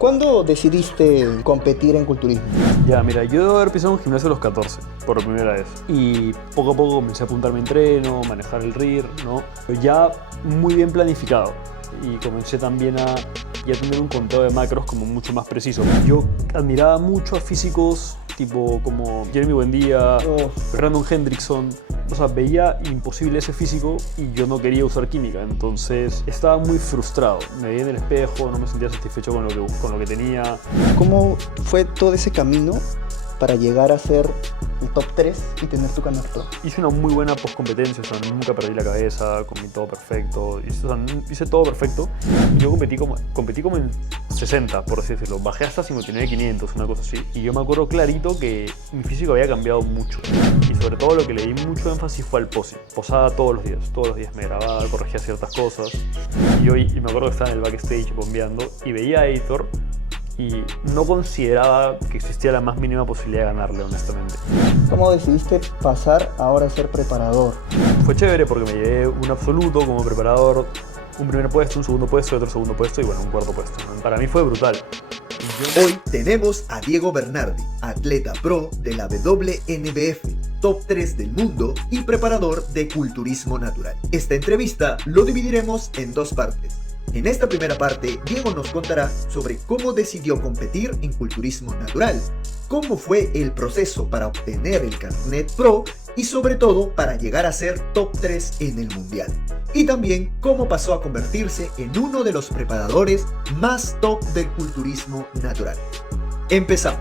¿Cuándo decidiste competir en culturismo? Ya, mira, yo debo haber pisado un gimnasio a los 14, por primera vez. Y poco a poco comencé a apuntarme a entreno, manejar el RIR, ¿no? Pero ya muy bien planificado. Y comencé también a ya tener un conteo de macros como mucho más preciso. Yo admiraba mucho a físicos tipo como Jeremy Buendía, Brandon Hendrickson. O sea, veía imposible ese físico y yo no quería usar química. Entonces estaba muy frustrado. Me veía en el espejo, no me sentía satisfecho con lo que tenía. ¿Cómo fue todo ese camino para llegar a ser el top 3 y tener tu canal pro? Hice una muy buena post-competencia, o sea, nunca perdí la cabeza, comí todo perfecto, hice todo perfecto. Y yo competí como en 60, por así decirlo. Bajé hasta 59.500, una cosa así. Y yo me acuerdo clarito que mi físico había cambiado mucho. Y sobre todo lo que le di mucho énfasis fue al posing. Posaba todos los días me grababa, corregía ciertas cosas. Y me acuerdo que estaba en el backstage bombeando y veía a Heitor y no consideraba que existía la más mínima posibilidad de ganarle, honestamente. ¿Cómo decidiste pasar ahora a ser preparador? Fue chévere porque me llevé un absoluto como preparador, un primer puesto, un segundo puesto, otro segundo puesto y bueno, un cuarto puesto. Para mí fue brutal. Hoy tenemos a Diego Bernardi, atleta pro de la WNBF, top 3 del mundo y preparador de culturismo natural. Esta entrevista lo dividiremos en dos partes. En esta primera parte, Diego nos contará sobre cómo decidió competir en culturismo natural, cómo fue el proceso para obtener el carnet pro y sobre todo para llegar a ser top 3 en el mundial. Y también cómo pasó a convertirse en uno de los preparadores más top del culturismo natural. Empezamos.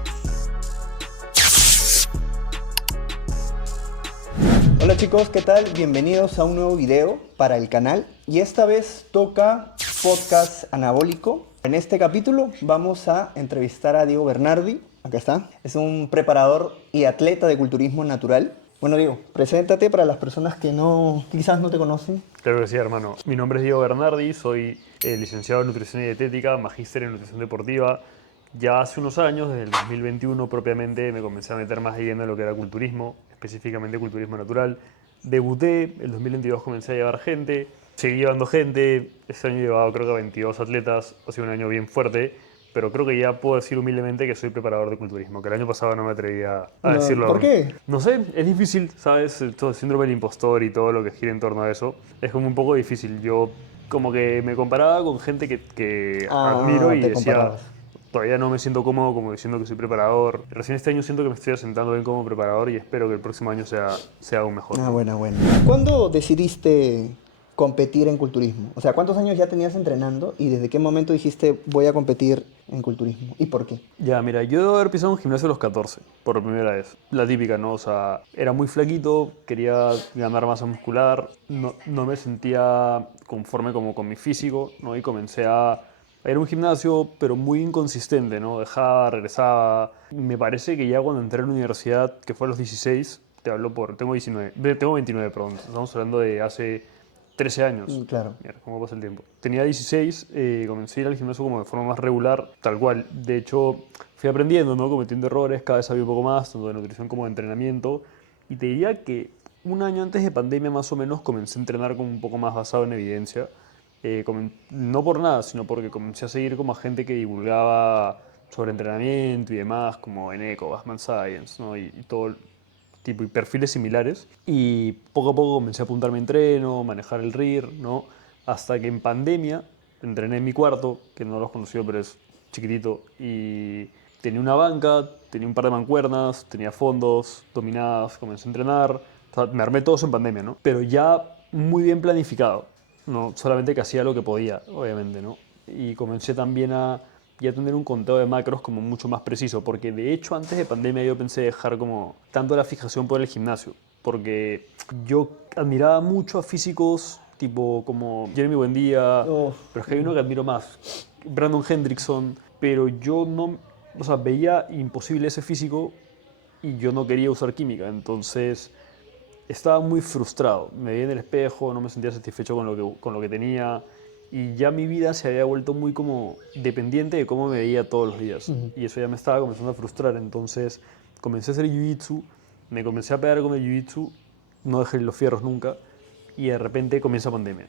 Hola chicos, ¿qué tal? Bienvenidos a un nuevo video para el canal. Y esta vez toca podcast anabólico. En este capítulo vamos a entrevistar a Diego Bernardi. Acá está. Es un preparador y atleta de culturismo natural. Bueno, Diego, preséntate para las personas que quizás no te conocen. Claro que sí, hermano. Mi nombre es Diego Bernardi, soy licenciado en Nutrición y Dietética, magíster en Nutrición Deportiva. Ya hace unos años, desde el 2021 propiamente, me comencé a meter más de lleno en lo que era culturismo, específicamente culturismo natural. Debuté, el 2022 comencé a llevar gente, seguí llevando gente. Este año he llevado creo que 22 atletas, ha sido un año bien fuerte. Pero creo que ya puedo decir humildemente que soy preparador de culturismo, que el año pasado no me atrevía a decirlo. ¿Por qué? No sé, es difícil, ¿sabes? Todo el síndrome del impostor y todo lo que gira en torno a eso. Es como un poco difícil. Yo como que me comparaba con gente que admiro y te decía, comparabas. todavía no me siento cómodo como diciendo que soy preparador. Recién este año siento que me estoy asentando bien como preparador y espero que el próximo año sea aún mejor. Bueno. ¿Cuándo decidiste competir en culturismo? O sea, ¿cuántos años ya tenías entrenando y desde qué momento dijiste voy a competir en culturismo? ¿Y por qué? Ya, mira, yo debo haber pisado un gimnasio a los 14, por primera vez. La típica, ¿no? O sea, era muy flaquito, quería ganar masa muscular, no me sentía conforme como con mi físico, ¿no? Y comencé a ir a un gimnasio, pero muy inconsistente, ¿no? Dejaba, regresaba. Me parece que ya cuando entré a la universidad, que fue a los 16, tengo 29, perdón, estamos hablando de hace 13 años. Claro. Mira, cómo pasa el tiempo. Tenía 16, comencé a ir al gimnasio como de forma más regular, tal cual. De hecho, fui aprendiendo, ¿no? Cometiendo errores, cada vez sabía un poco más, tanto de nutrición como de entrenamiento. Y te diría que un año antes de pandemia más o menos comencé a entrenar como un poco más basado en evidencia. No por nada, sino porque comencé a seguir como a gente que divulgaba sobre entrenamiento y demás, como Eneco, Basman Science, ¿no? Y todo tipo y perfiles similares. Y poco a poco comencé a apuntarme a entreno, manejar el RIR, ¿no? Hasta que en pandemia entrené en mi cuarto, que no los conocí, pero es chiquitito, y tenía una banca, tenía un par de mancuernas, tenía fondos, dominadas, comencé a entrenar. O sea, me armé todo eso en pandemia, ¿no? Pero ya muy bien planificado, no solamente que hacía lo que podía, obviamente, ¿no? Y comencé también a ya tener un conteo de macros como mucho más preciso, porque de hecho antes de pandemia yo pensé dejar como tanto la fijación por el gimnasio, porque yo admiraba mucho a físicos tipo como Jeremy Buendía, pero es que hay uno que admiro más, Brandon Hendrickson, pero yo no, o sea, veía imposible ese físico y yo no quería usar química, entonces estaba muy frustrado. Me veía en el espejo, no me sentía satisfecho con lo que tenía. Y ya mi vida se había vuelto muy como dependiente de cómo me veía todos los días. Y eso ya me estaba comenzando a frustrar. Entonces comencé a hacer jiu-jitsu, me comencé a pegar con el jiu-jitsu, no dejé los fierros nunca. Y de repente comienza pandemia.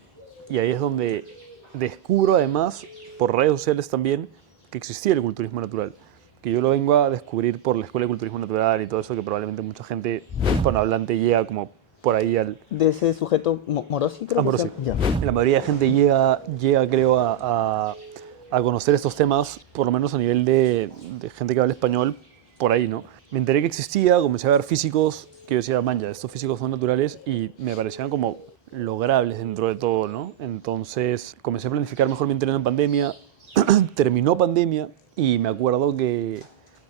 Y ahí es donde descubro además, por redes sociales también, que existía el culturismo natural. Que yo lo vengo a descubrir por la Escuela de Culturismo Natural y todo eso, que probablemente mucha gente hispanohablante llega como por ahí al... De ese sujeto Morosi, creo que se Morosi. llama. Ya. La mayoría de gente llega creo, a conocer estos temas, por lo menos a nivel de gente que habla español, por ahí, ¿no? Me enteré que existía, comencé a ver físicos que yo decía, man, ya, estos físicos son naturales y me parecían como logrables dentro de todo, ¿no? Entonces comencé a planificar mejor mi entreno en pandemia, terminó pandemia y me acuerdo que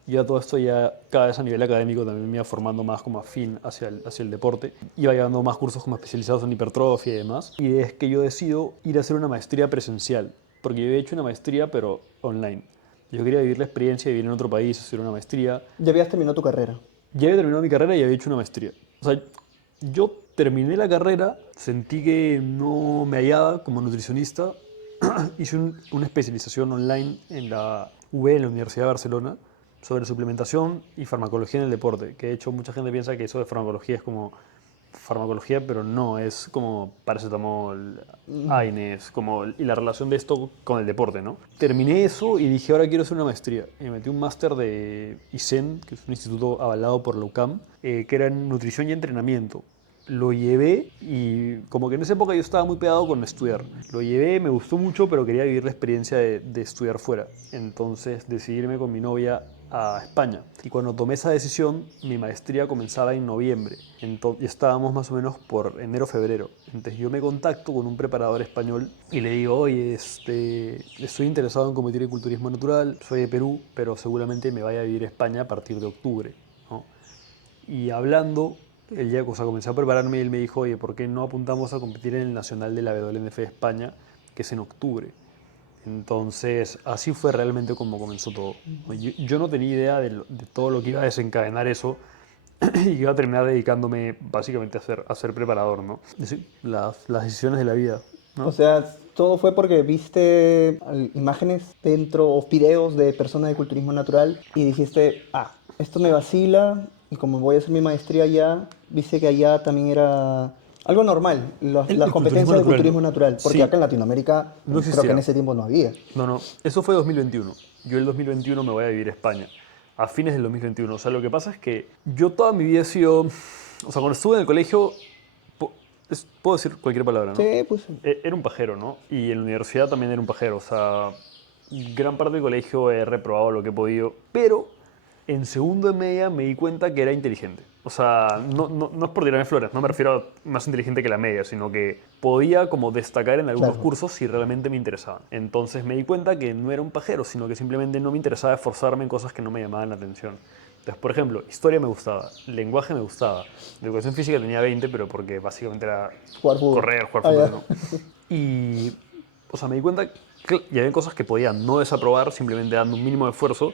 yo a todo esto ya cada vez a nivel académico también me iba formando más como afín hacia el deporte. Iba llevando más cursos como especializados en hipertrofia y demás. Y es que yo decido ir a hacer una maestría presencial, porque yo había hecho una maestría pero online. Yo quería vivir la experiencia de vivir en otro país, hacer una maestría. Ya habías terminado tu carrera. Ya había terminado mi carrera y había hecho una maestría. O sea, yo terminé la carrera, sentí que no me hallaba como nutricionista. Hice una especialización online en la UB, en la Universidad de Barcelona, sobre suplementación y farmacología en el deporte. Que de hecho mucha gente piensa que eso de farmacología es como farmacología, pero no, es como paracetamol, AINES, como, y la relación de esto con el deporte, ¿no? Terminé eso y dije, ahora quiero hacer una maestría. Y me metí un máster de ISEN, que es un instituto avalado por la UCAM, que era en nutrición y entrenamiento. Lo llevé y como que en esa época yo estaba muy pegado con estudiar. Lo llevé, me gustó mucho, pero quería vivir la experiencia de estudiar fuera. Entonces decidí irme con mi novia a España. Y cuando tomé esa decisión, mi maestría comenzaba en noviembre. Entonces, estábamos más o menos por enero, febrero. Entonces yo me contacto con un preparador español y le digo, oye, estoy interesado en competir en culturismo natural, soy de Perú, pero seguramente me vaya a vivir a España a partir de octubre, ¿no? Y hablando, él ya, o sea, comencé a prepararme y él me dijo, oye, ¿por qué no apuntamos a competir en el Nacional de la WNF de España, que es en octubre? Entonces, así fue realmente como comenzó todo. Yo no tenía idea de todo lo que iba a desencadenar eso y iba a terminar dedicándome básicamente a ser preparador, ¿no? Sí, las decisiones de la vida, ¿no? O sea, todo fue porque viste imágenes dentro o videos de personas de culturismo natural y dijiste, esto me vacila y como voy a hacer mi maestría allá, viste que allá también era algo normal, las competencias de culturismo natural, porque sí, acá en Latinoamérica no creo existía. que en ese tiempo no había. No, eso fue 2021. Yo el 2021 me voy a vivir a España, a fines del 2021. O sea, lo que pasa es que yo toda mi vida he sido, o sea, cuando estuve en el colegio, puedo decir cualquier palabra, ¿no? Sí, pues. Era un pajero, ¿no? Y en la universidad también era un pajero. O sea, gran parte del colegio he reprobado lo que he podido, pero en segundo de media me di cuenta que era inteligente. O sea, no es por tirarme flores, no me refiero a más inteligente que la media, sino que podía como destacar en algunos cursos si realmente me interesaban. Entonces me di cuenta que no era un pajero, sino que simplemente no me interesaba esforzarme en cosas que no me llamaban la atención. Entonces, por ejemplo, historia me gustaba, lenguaje me gustaba, de educación física tenía 20, pero porque básicamente era correr, jugar fútbol, ¿no? Y, o sea, me di cuenta que ya había cosas que podía no desaprobar simplemente dando un mínimo de esfuerzo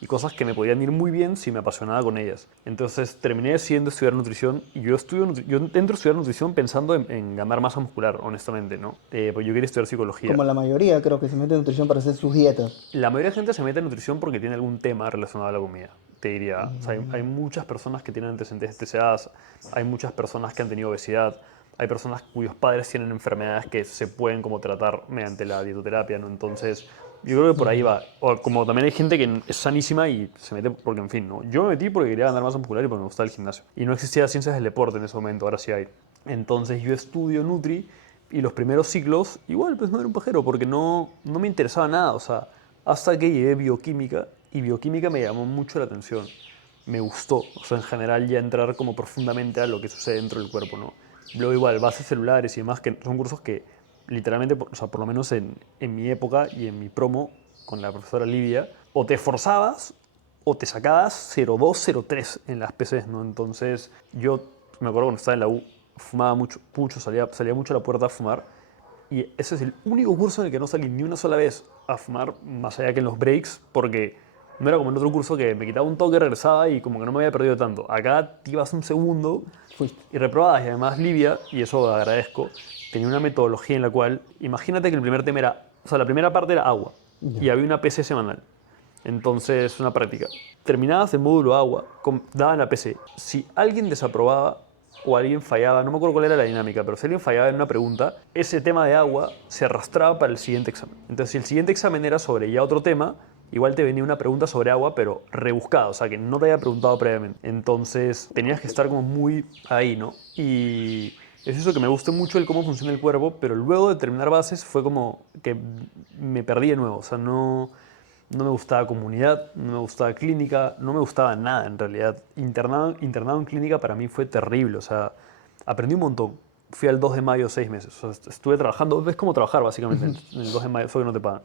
y cosas que me podían ir muy bien si me apasionaba con ellas. Entonces terminé decidiendo estudiar nutrición y yo entro a estudiar nutrición pensando en ganar masa muscular, honestamente, ¿no? Pues yo quería estudiar psicología. Como la mayoría creo que se mete en nutrición para hacer sus dietas. La mayoría de gente se mete en nutrición porque tiene algún tema relacionado a la comida, te diría. O sea, hay muchas personas que tienen antecedentes TCAs, hay muchas personas que han tenido obesidad, hay personas cuyos padres tienen enfermedades que se pueden como tratar mediante la dietoterapia, ¿no? Entonces, yo creo que por ahí va. O como también hay gente que es sanísima y se mete porque, en fin, ¿no? Yo me metí porque quería ganar masa muscular y porque me gustaba el gimnasio. Y no existía ciencias del deporte en ese momento, ahora sí hay. Entonces yo estudio Nutri y los primeros ciclos, igual, pues no era un pajero porque no me interesaba nada. O sea, hasta que llevé bioquímica y bioquímica me llamó mucho la atención. Me gustó, o sea, en general ya entrar como profundamente a lo que sucede dentro del cuerpo, ¿no? Luego igual, bases celulares y demás, que son cursos que literalmente, o sea, por lo menos en mi época y en mi promo con la profesora Livia, o te esforzabas o te sacabas 0,2, 0,3 en las PCs, ¿no? Entonces yo me acuerdo cuando estaba en la U, fumaba mucho, salía mucho a la puerta a fumar y ese es el único curso en el que no salí ni una sola vez a fumar, más allá que en los breaks, porque no era como en otro curso que me quitaba un toque, regresaba y como que no me había perdido tanto. Acá te ibas un segundo y reprobabas. Y además Livia, y eso agradezco, tenía una metodología en la cual, imagínate que el primer tema era, o sea, la primera parte era agua y había una PC semanal. Entonces, una práctica. Terminabas el módulo agua, daban la PC. Si alguien desaprobaba o alguien fallaba, no me acuerdo cuál era la dinámica, pero si alguien fallaba en una pregunta, ese tema de agua se arrastraba para el siguiente examen. Entonces, si el siguiente examen era sobre ya otro tema, igual te venía una pregunta sobre agua, pero rebuscada, o sea, que no te había preguntado previamente. Entonces tenías que estar como muy ahí, ¿no? Y es eso que me gustó mucho el cómo funciona el cuerpo, pero luego de terminar bases fue como que me perdí de nuevo, o sea, no me gustaba comunidad, no me gustaba clínica, no me gustaba nada en realidad. Internado en clínica para mí fue terrible, o sea, aprendí un montón. Fui al 2 de mayo 6 meses, o sea, estuve trabajando, ves cómo trabajar básicamente, en el 2 de mayo, solo que no te pagan.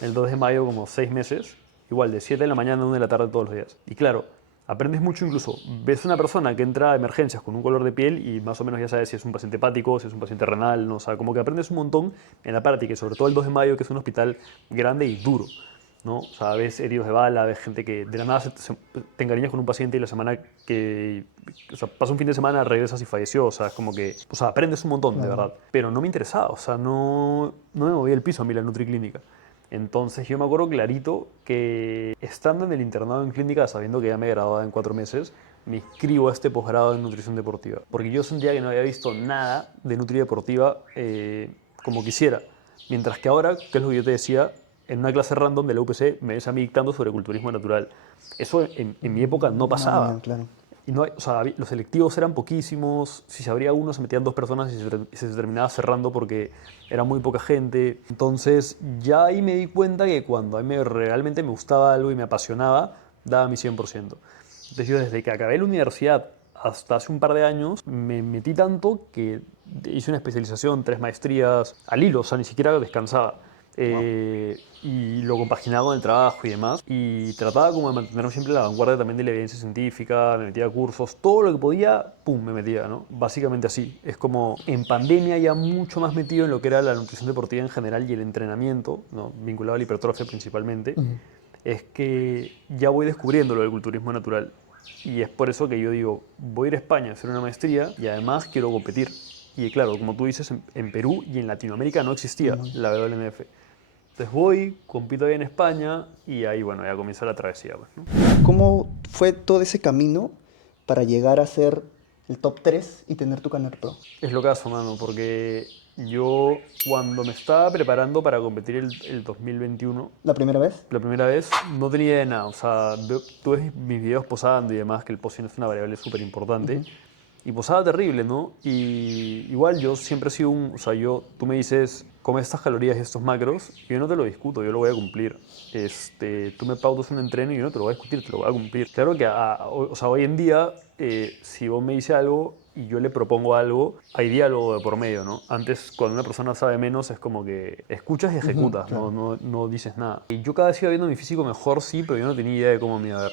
En el 2 de mayo como 6 meses, igual de 7 de la mañana a 1 de la tarde todos los días. Y claro, aprendes mucho incluso. Ves una persona que entra a emergencias con un color de piel y más o menos ya sabes si es un paciente hepático, si es un paciente renal, ¿no? O sea, como que aprendes un montón en la práctica, y sobre todo el 2 de mayo, que es un hospital grande y duro, ¿no? O sea, ves heridos de bala, ves gente que de la nada te encariñas con un paciente y la semana que, o sea, pasa un fin de semana, regresas y falleció, o sea, es como que, o sea, aprendes un montón, de verdad. Pero no me interesaba, o sea, no me movía el piso a mí la nutriclínica. Entonces yo me acuerdo clarito que estando en el internado en clínica, sabiendo que ya me graduaba en 4 meses, me inscribo a este posgrado en nutrición deportiva. Porque yo sentía que no había visto nada de nutrición deportiva como quisiera. Mientras que ahora, que es lo que yo te decía, en una clase random de la UPC me ves a mí dictando sobre culturismo natural. Eso en mi época no pasaba. No, claro. Y no o sea, los selectivos eran poquísimos, si se abría uno se metían 2 personas y se terminaba cerrando porque era muy poca gente. Entonces ya ahí me di cuenta que cuando a mí realmente me gustaba algo y me apasionaba, daba mi 100%. Entonces yo desde que acabé la universidad hasta hace un par de años me metí tanto que hice una especialización, 3 maestrías al hilo, o sea, ni siquiera descansaba. Y lo compaginaba con el trabajo y demás. Y trataba como de mantenerme siempre a la vanguardia también de la evidencia científica, me metía a cursos, todo lo que podía, pum, me metía, ¿no? Básicamente así. Es como en pandemia ya mucho más metido en lo que era la nutrición deportiva en general y el entrenamiento, ¿no? Vinculado a la hipertrofia principalmente. Es que ya voy descubriendo lo del culturismo natural. Y es por eso que yo digo, voy a ir a España a hacer una maestría y además quiero competir. Y claro, como tú dices, en Perú y en Latinoamérica no existía la WNF. Entonces voy, compito ahí en España y ahí, bueno, ya comienza la travesía, pues, ¿no? ¿Cómo fue todo ese camino para llegar a ser el top 3 y tener tu canal pro? Es lo caso, mano, porque yo cuando me estaba preparando para competir el 2021, ¿La primera vez? la primera vez, no tenía idea de nada. O sea, tú ves mis videos posando y demás, que el posing es una variable súper importante. Y posaba terrible, ¿no? Y igual yo siempre he sido o sea, tú me dices, come estas calorías y estos macros, y yo no te lo discuto, yo lo voy a cumplir. Tú me pautas un entreno y yo no te lo voy a discutir, te lo voy a cumplir. Claro que, o sea, hoy en día, si vos me dices algo y yo le propongo algo, hay diálogo de por medio, ¿no? Antes, cuando una persona sabe menos, es como que escuchas y ejecutas, claro. no dices nada. Y yo cada vez iba viendo mi físico mejor, sí, pero yo no tenía idea de cómo me iba a ver.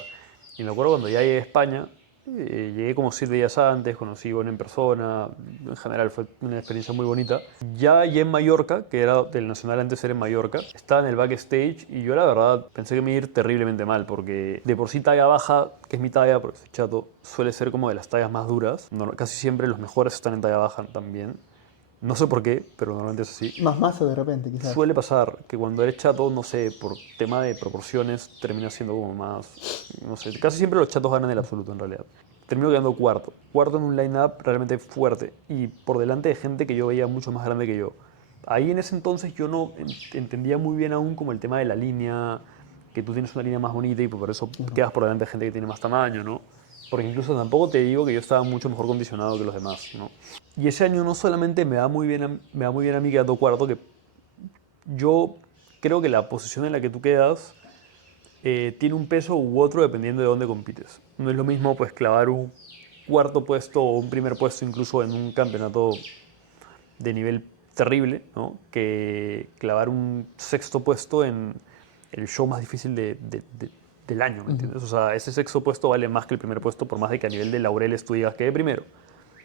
Y me acuerdo cuando ya llegué a España, llegué como 7 días antes, conocí Ivonne en persona, en general fue una experiencia muy bonita. Ya allí en Mallorca, que era del Nacional antes era en Mallorca, estaba en el backstage y yo la verdad pensé que me iba a ir terriblemente mal, porque de por sí talla baja, que es mi talla, porque soy chato, suele ser como de las tallas más duras. Casi siempre los mejores están en talla baja también. No sé por qué, pero normalmente es así. Más masa de repente, quizás. Suele pasar que cuando eres chato, no sé, por tema de proporciones, termina siendo como más, no sé, casi siempre los chatos ganan el absoluto en realidad. Termino quedando cuarto en un line-up realmente fuerte y por delante de gente que yo veía mucho más grande que yo. Ahí en ese entonces yo no entendía muy bien aún como el tema de la línea, que tú tienes una línea más bonita y por eso quedas por delante de gente que tiene más tamaño, ¿no? Porque incluso tampoco te digo que yo estaba mucho mejor condicionado que los demás, ¿no? Y ese año no solamente me va muy bien a mí quedando cuarto, que yo creo que la posición en la que tú quedas tiene un peso u otro dependiendo de dónde compites. No es lo mismo pues clavar un cuarto puesto o un primer puesto incluso en un campeonato de nivel terrible, ¿no? Que clavar un sexto puesto en el show más difícil del año, ¿me entiendes? O sea, ese sexto puesto vale más que el primer puesto por más de que a nivel de laureles tú digas que de primero,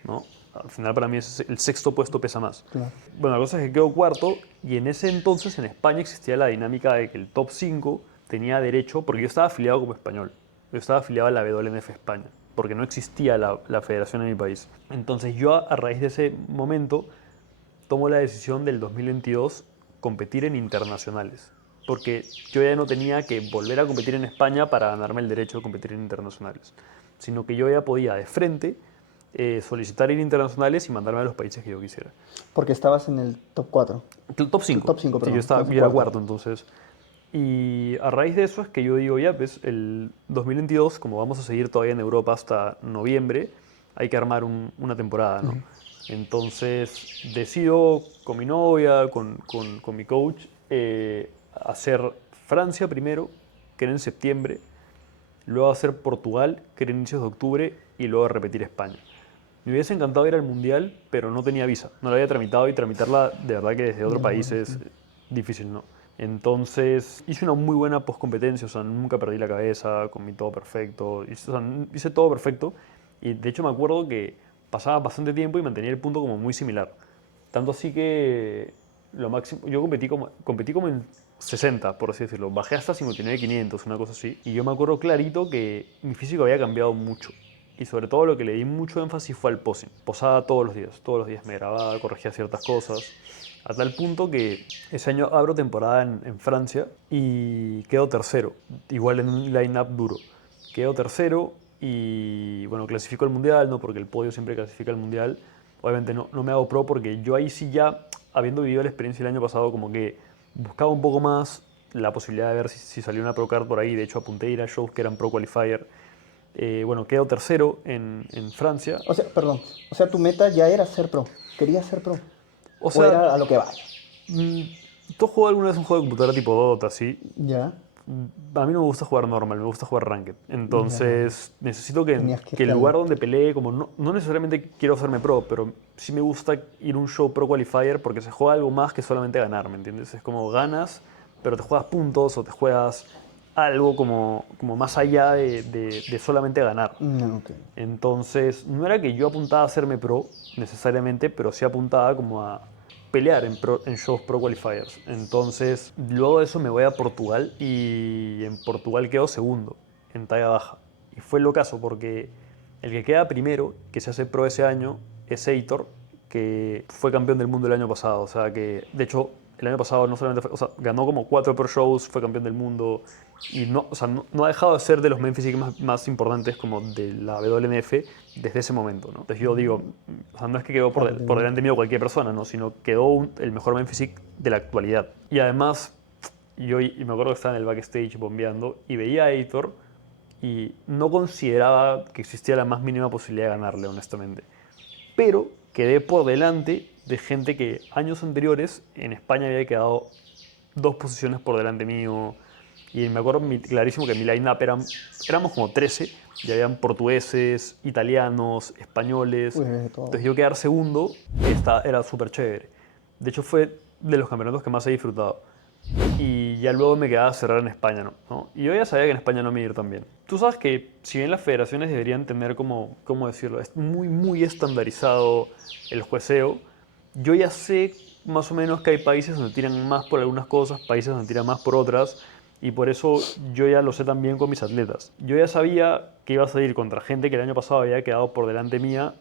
¿no? Al final para mí el sexto puesto pesa más. Claro. Bueno, la cosa es que quedo cuarto y en ese entonces en España existía la dinámica de que el top 5 tenía derecho, porque yo estaba afiliado como español, yo estaba afiliado a la WNF España, porque no existía la federación en mi país. Entonces yo a raíz de ese momento tomo la decisión del 2022 competir en internacionales, porque yo ya no tenía que volver a competir en España para ganarme el derecho de competir en internacionales, sino que yo ya podía de frente solicitar ir internacionales y mandarme a los países que yo quisiera. Porque estabas en el top 4. El top 5. Top 5, Sí, perdón. yo era cuarto, entonces Y a raíz de eso es que yo digo, ya, pues el 2022, como vamos a seguir todavía en Europa hasta noviembre, hay que armar una temporada, ¿no? Entonces decido con mi novia, con mi coach, hacer Francia primero, que era en septiembre, luego hacer Portugal, que era inicios de octubre, y luego repetir España. Me hubiese encantado ir al Mundial, pero no tenía visa. No la había tramitado y tramitarla de verdad que desde otro país es difícil, ¿no? Entonces hice una muy buena postcompetencia, o sea, nunca perdí la cabeza, comí todo perfecto, hice todo perfecto. Y de hecho me acuerdo que pasaba bastante tiempo y mantenía el punto como muy similar. Tanto así que lo máximo, yo competí como en 60, por así decirlo. Bajé hasta 59.500, una cosa así. Y yo me acuerdo clarito que mi físico había cambiado mucho. Y sobre todo lo que le di mucho énfasis fue al posing. Posaba todos los días me grababa, corregía ciertas cosas. A tal punto que ese año abro temporada en Francia y quedo tercero. Igual en un line-up duro. Quedo tercero y bueno, clasifico al Mundial, ¿no? Porque el podio siempre clasifica al Mundial. Obviamente no me hago pro porque yo ahí sí ya, habiendo vivido la experiencia el año pasado, como que buscaba un poco más la posibilidad de ver si salía una pro card por ahí. De hecho apunté a ir a shows que eran pro qualifier. Bueno, quedo tercero en Francia. O sea, perdón, o sea, tu meta ya era ser pro. ¿Querías ser pro? O ¿O era sea, a lo que vaya? ¿tú has jugado alguna vez un juego de computadora tipo Dota, así? Ya, A mí no me gusta jugar normal, me gusta jugar ranked. ya. Entonces necesito que, Tenías que que el irte lugar al... donde pelee, como no necesariamente quiero hacerme pro, pero sí me gusta ir a un show pro qualifier porque se juega algo más que solamente ganar, ¿me entiendes? Es como ganas, pero te juegas puntos o te juegas algo como más allá de solamente ganar. No, ok. Entonces, no era que yo apuntaba a hacerme pro necesariamente, pero sí apuntaba como a pelear en shows pro qualifiers. Entonces, luego de eso me voy a Portugal y en Portugal quedo segundo, en talla baja. Y fue lo caso porque el que queda primero, que se hace pro ese año, es Heitor, que fue campeón del mundo el año pasado. O sea que, de hecho, el año pasado no solamente fue, o sea, ganó como 4 Pro Shows, fue campeón del mundo y no, o sea, no ha dejado de ser de los main physique más importantes como de la WNF desde ese momento, ¿no? Entonces yo digo, o sea, no es que quedó Claro, por delante mío cualquier persona, ¿no? Sino quedó el mejor main physique de la actualidad. Y además, y me acuerdo que estaba en el backstage bombeando y veía a Heitor y no consideraba que existía la más mínima posibilidad de ganarle, honestamente. Pero quedé por delante de gente que años anteriores en España había quedado 2 posiciones por delante mío. Y me acuerdo clarísimo que en mi line-up éramos como 13 y habían portugueses, italianos, españoles. Uy, de todo. Entonces yo quedar segundo era súper chévere. De hecho fue de los campeonatos que más he disfrutado. Y ya luego me quedaba a cerrar en España, ¿no? Y yo ya sabía que en España no me iba a ir tan bien. Tú sabes que si bien las federaciones deberían tener como, ¿cómo decirlo? Es muy estandarizado el jueceo. Yo ya sé más o menos que hay países donde tiran más por algunas cosas, países donde tiran más por otras. Y por eso yo ya lo sé también con mis atletas. Yo ya sabía que iba a salir contra gente que el año pasado había quedado por delante mía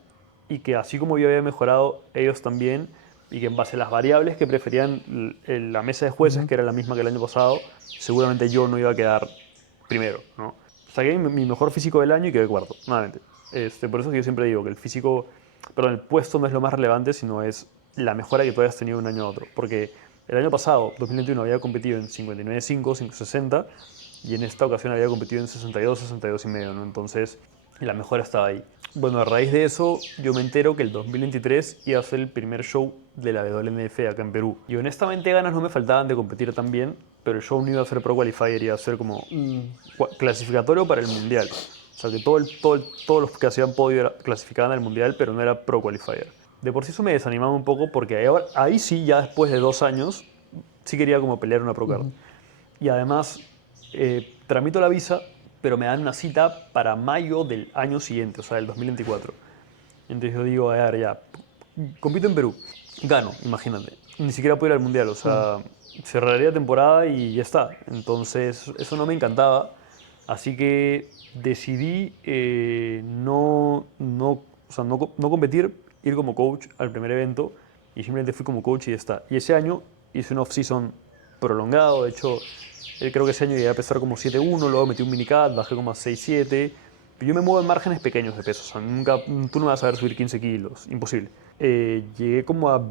y que así como yo había mejorado, ellos también, y que en base a las variables que preferían la mesa de jueces, que era la misma que el año pasado, seguramente yo no iba a quedar primero, ¿no? Saqué mi mejor físico del año y quedé cuarto, nuevamente. Por eso que yo siempre digo que el puesto no es lo más relevante, sino es la mejora que tú hayas tenido de un año a otro. Porque el año pasado, 2021, había competido en 59.5, 560, y en esta ocasión había competido en 62, 62 y medio, ¿no? Entonces, la mejora estaba ahí. Bueno, a raíz de eso, yo me entero que el 2023 iba a ser el primer show de la WNF acá en Perú. Y honestamente ganas no me faltaban de competir también, pero el show no iba a ser Pro Qualifier, iba a ser como clasificatorio para el Mundial. O sea, que todos los que hacían podio clasificaban al Mundial, pero no era Pro Qualifier. De por sí eso me desanimaba un poco porque ahí sí, ya después de 2 años, sí quería como pelear una Pro Card. Y además, tramito la visa, pero me dan una cita para mayo del año siguiente, o sea, del 2024. Entonces yo digo, a ver, ya, compito en Perú, gano, imagínate. Ni siquiera puedo ir al Mundial, o sea, cerraría temporada y ya está. Entonces eso no me encantaba, así que decidí o sea, no competir, ir como coach al primer evento y simplemente fui como coach y ya está. Y ese año hice un off-season prolongado, de hecho, creo que ese año llegué a pesar como 7.1, luego metí un minicat, bajé como a 6.7. Yo me muevo en márgenes pequeños de peso, o sea, tú no me vas a ver subir 15 kilos, imposible. Llegué como a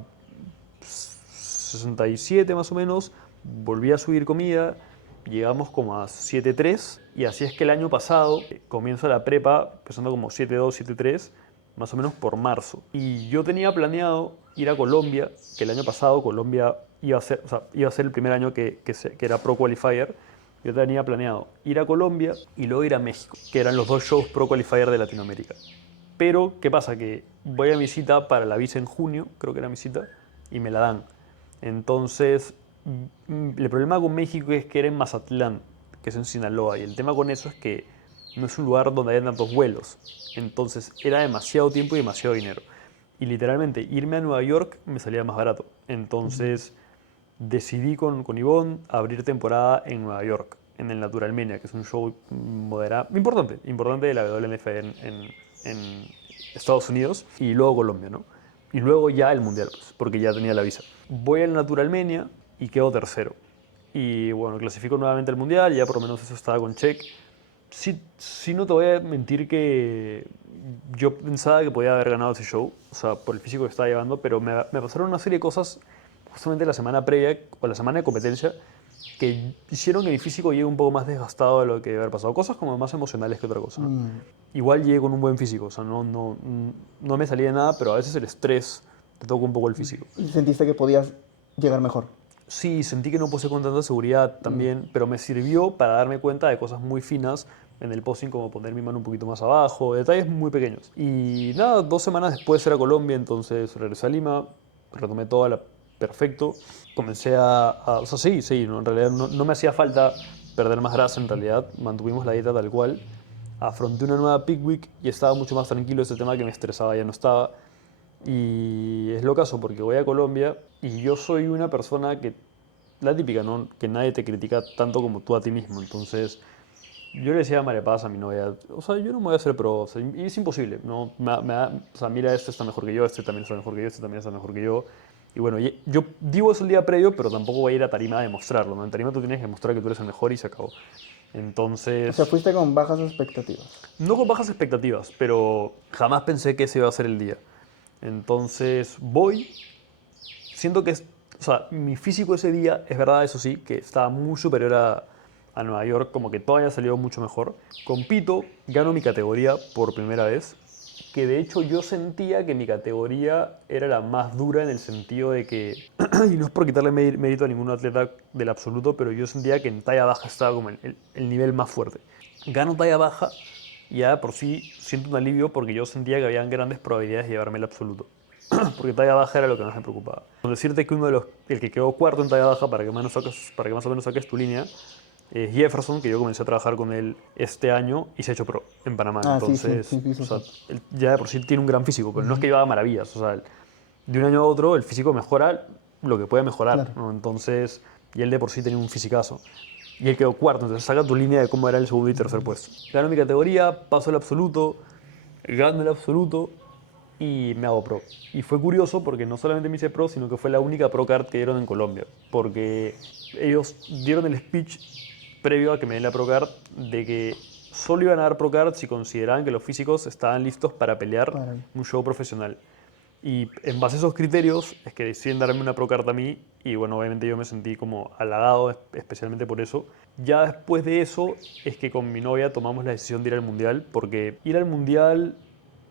67 más o menos, volví a subir comida llegamos como a 7.3 y así es que el año pasado comienzo la prepa empezando como 7.2, 7.3, más o menos por marzo. Y yo tenía planeado ir a Colombia, que el año pasado Colombia iba a ser, o sea, iba a ser el primer año que era Pro Qualifier. Yo tenía planeado ir a Colombia y luego ir a México, que eran los 2 shows Pro Qualifier de Latinoamérica. Pero, ¿qué pasa? Que voy a mi cita para la visa en junio, creo que era mi cita, y me la dan. Entonces, el problema con México es que era en Mazatlán, que es en Sinaloa, y el tema con eso es que no es un lugar donde haya tantos vuelos. Entonces, era demasiado tiempo y demasiado dinero. Y literalmente, irme a Nueva York me salía más barato. Entonces, decidí con Ivonne abrir temporada en Nueva York, en el Naturalmania, que es un show moderado, importante de la WNF en Estados Unidos, y luego Colombia, ¿no? Y luego ya el Mundial, pues, porque ya tenía la visa. Voy al Naturalmania y quedo tercero. Y bueno, clasifico nuevamente al Mundial, ya por lo menos eso estaba con check. Sí, no te voy a mentir que yo pensaba que podía haber ganado ese show, o sea, por el físico que estaba llevando, pero me pasaron una serie de cosas justamente la semana previa o la semana de competencia que hicieron que mi físico llegue un poco más desgastado de lo que debe haber pasado. Cosas como más emocionales que otra cosa, ¿no? Igual llegué con un buen físico, o sea, no me salía de nada, pero a veces el estrés te toca un poco el físico. ¿Y sentiste que podías llegar mejor? Sí, sentí que no posé con tanta seguridad también, pero me sirvió para darme cuenta de cosas muy finas en el posing, como poner mi mano un poquito más abajo, detalles muy pequeños. Y nada, 2 semanas después era Colombia, entonces regresé a Lima, retomé perfecto. Comencé o sea, sí, ¿no? En realidad no me hacía falta perder más grasa, en realidad mantuvimos la dieta tal cual. Afronté una nueva Peak Week y estaba mucho más tranquilo, ese tema que me estresaba ya no estaba. Y es lo caso porque voy a Colombia y yo soy una persona que, la típica, ¿no? Que nadie te critica tanto como tú a ti mismo. Entonces, yo le decía a María Paz, a mi novia, o sea, yo no me voy a hacer pro, o sea, y es imposible, ¿no? O sea, mira, este está mejor que yo, este también está mejor que yo, este también está mejor que yo. Y bueno, yo digo eso el día previo, pero tampoco voy a ir a tarima a demostrarlo, ¿no? En tarima tú tienes que demostrar que tú eres el mejor y se acabó. Entonces... O sea, fuiste con bajas expectativas. No con bajas expectativas, pero jamás pensé que ese iba a ser el día. Entonces voy, siento que, o sea, mi físico ese día, es verdad, eso sí, que estaba muy superior a Nueva York, como que todavía salió mucho mejor. Compito, gano mi categoría por primera vez, que de hecho yo sentía que mi categoría era la más dura en el sentido de que, y no es por quitarle mérito a ningún atleta del absoluto, pero yo sentía que en talla baja estaba como el nivel más fuerte. Gano talla baja y ya por sí siento un alivio porque yo sentía que habían grandes probabilidades de llevarme el absoluto. Porque talla baja era lo que más me preocupaba. Con decirte que el que quedó cuarto en talla baja, para que más o menos saques tu línea, es Jefferson, que yo comencé a trabajar con él este año y se ha hecho pro en Panamá. Entonces, sí, o sea, él ya de por sí tiene un gran físico, pero no es que llevaba maravillas. O sea, de un año a otro el físico mejora lo que puede mejorar, claro, ¿no? Entonces, y él de por sí tenía un fisicazo. Y él quedó cuarto, entonces saca tu línea de cómo era el segundo y tercer puesto. Gano mi categoría, paso el absoluto, gano el absoluto y me hago pro. Y fue curioso porque no solamente me hice pro, sino que fue la única pro card que dieron en Colombia. Porque ellos dieron el speech previo a que me den la pro card de que solo iban a dar pro card si consideraban que los físicos estaban listos para pelear un show profesional. Y en base a esos criterios es que deciden darme una pro card a mí y bueno, obviamente yo me sentí como halagado especialmente por eso. Ya después de eso es que con mi novia tomamos la decisión de ir al Mundial, porque ir al Mundial,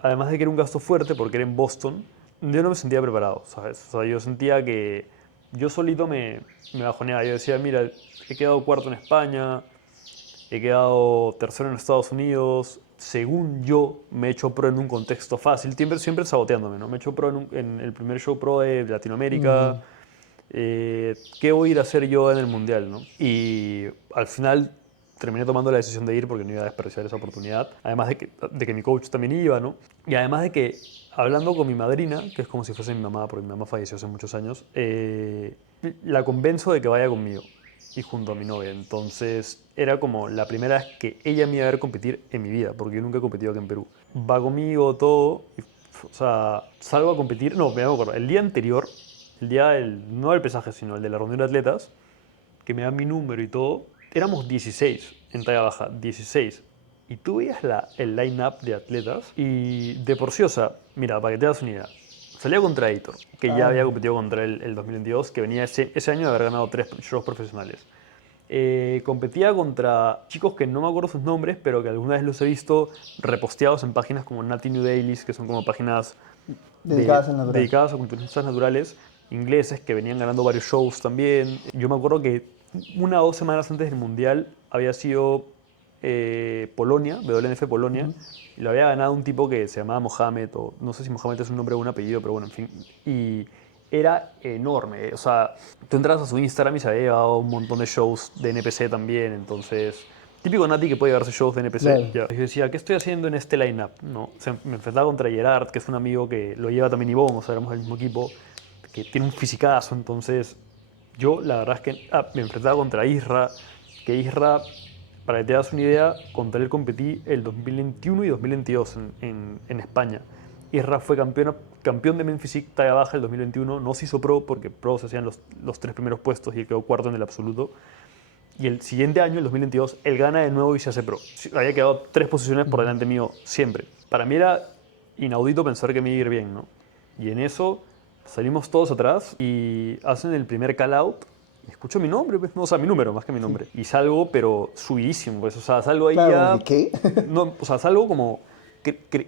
además de que era un gasto fuerte porque era en Boston, yo no me sentía preparado, ¿sabes? O sea, yo sentía que yo solito me bajoneaba. Yo decía, mira, he quedado cuarto en España, he quedado tercero en Estados Unidos. Según yo, me he hecho pro en un contexto fácil, siempre saboteándome, ¿no? Me he hecho pro en el primer show pro de Latinoamérica. ¿Qué voy a ir a hacer yo en el Mundial, no? Y al final terminé tomando la decisión de ir porque no iba a desperdiciar esa oportunidad. Además de que mi coach también iba, ¿no? Y además de que, hablando con mi madrina, que es como si fuese mi mamá, porque mi mamá falleció hace muchos años, la convenzo de que vaya conmigo y junto a mi novia. Entonces era como la primera vez que ella me iba a ver competir en mi vida, porque yo nunca he competido aquí en Perú. Va conmigo todo, o sea, salgo a competir, no, me acuerdo, el día anterior, no del pesaje, sino el de la reunión de atletas, que me dan mi número y todo, éramos 16 en talla baja, 16. Y tú veías el line-up de atletas y de por sí, o sea, mira, para que te das una idea, salía contra Editor, que ya había competido contra él el 2022, que venía ese año de haber ganado 3 shows profesionales. Competía contra chicos que no me acuerdo sus nombres, pero que alguna vez los he visto reposteados en páginas como Natty New Dailies, que son como páginas Dedicadas al natural. dedicadas a culturistas naturales ingleses que venían ganando varios shows también. Yo me acuerdo que 1 o 2 semanas antes del Mundial había sido Polonia, WNF Polonia, y lo había ganado un tipo que se llamaba Mohamed, o no sé si Mohamed es un nombre o un apellido, pero bueno, en fin. Y era enorme, o sea, tú entras a su Instagram y se había llevado un montón de shows de NPC también, entonces... Típico Nati que puede llevarse shows de NPC. Claro. Ya. Yo decía, ¿qué estoy haciendo en este line-up? ¿No? O sea, me enfrentaba contra Gerard, que es un amigo que lo lleva también Ivonne, o sea, éramos del mismo equipo, que tiene un fisicazo, entonces yo la verdad es que me enfrentaba contra Isra, que Isra, para que te das una idea, contra él competí el 2021 y 2022 en España. Isra fue campeón de Men Physique talla baja el 2021, no se hizo pro porque pro se hacían los 3 primeros puestos y él quedó cuarto en el absoluto. Y el siguiente año, el 2022, él gana de nuevo y se hace pro. Había quedado 3 posiciones por delante mío siempre. Para mí era inaudito pensar que me iba a ir bien, ¿no? Y en eso salimos todos atrás y hacen el primer call out y escucho mi nombre, pues, no, o sea, mi número más que mi nombre. Y salgo, pero subidísimo, pues, o sea, salgo ahí Claro, ya... ¿qué? No, o sea, salgo como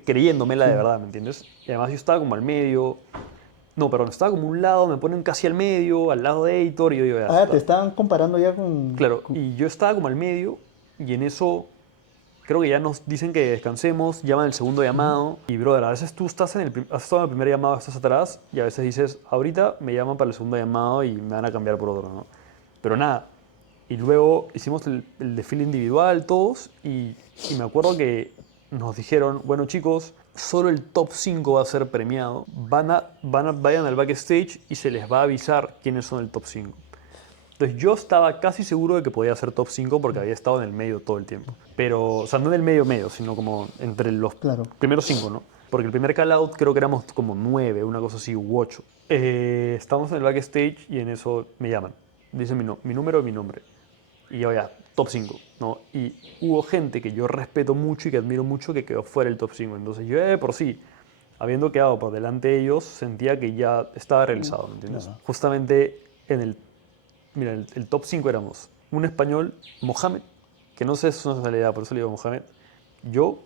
creyéndomela de verdad, ¿me entiendes? Y además yo estaba como al medio... No, perdón, estaba como a un lado, me ponen casi al medio, al lado de Heitor, y yo digo, ya Ah, está. te estaban comparando ya con... Claro, y yo estaba como al medio y en eso creo que ya nos dicen que descansemos, llaman el segundo llamado y brother, a veces tú estás has estado en el primer llamado, estás atrás y a veces dices, ahorita me llaman para el segundo llamado y me van a cambiar por otro, ¿no? Pero nada, y luego hicimos el desfile individual todos y me acuerdo que nos dijeron, bueno chicos, solo el top 5 va a ser premiado, vayan al backstage y se les va a avisar quiénes son el top 5. Entonces yo estaba casi seguro de que podía ser top 5 porque había estado en el medio todo el tiempo. Pero, o sea, no en el medio, sino como entre los Claro. primeros 5, ¿no? Porque el primer call out creo que éramos como 9, una cosa así, u 8. Estamos en el backstage y en eso me llaman. Dicen mi número y mi nombre. Y yo ya, top 5, ¿no? Y hubo gente que yo respeto mucho y que admiro mucho que quedó fuera del top 5. Entonces yo, por sí, habiendo quedado por delante de ellos, sentía que ya estaba realizado, ¿me entiendes? Claro. Justamente en el... Mira, el top 5 éramos un español, Mohamed, que no sé su nacionalidad, por eso le digo Mohamed, yo,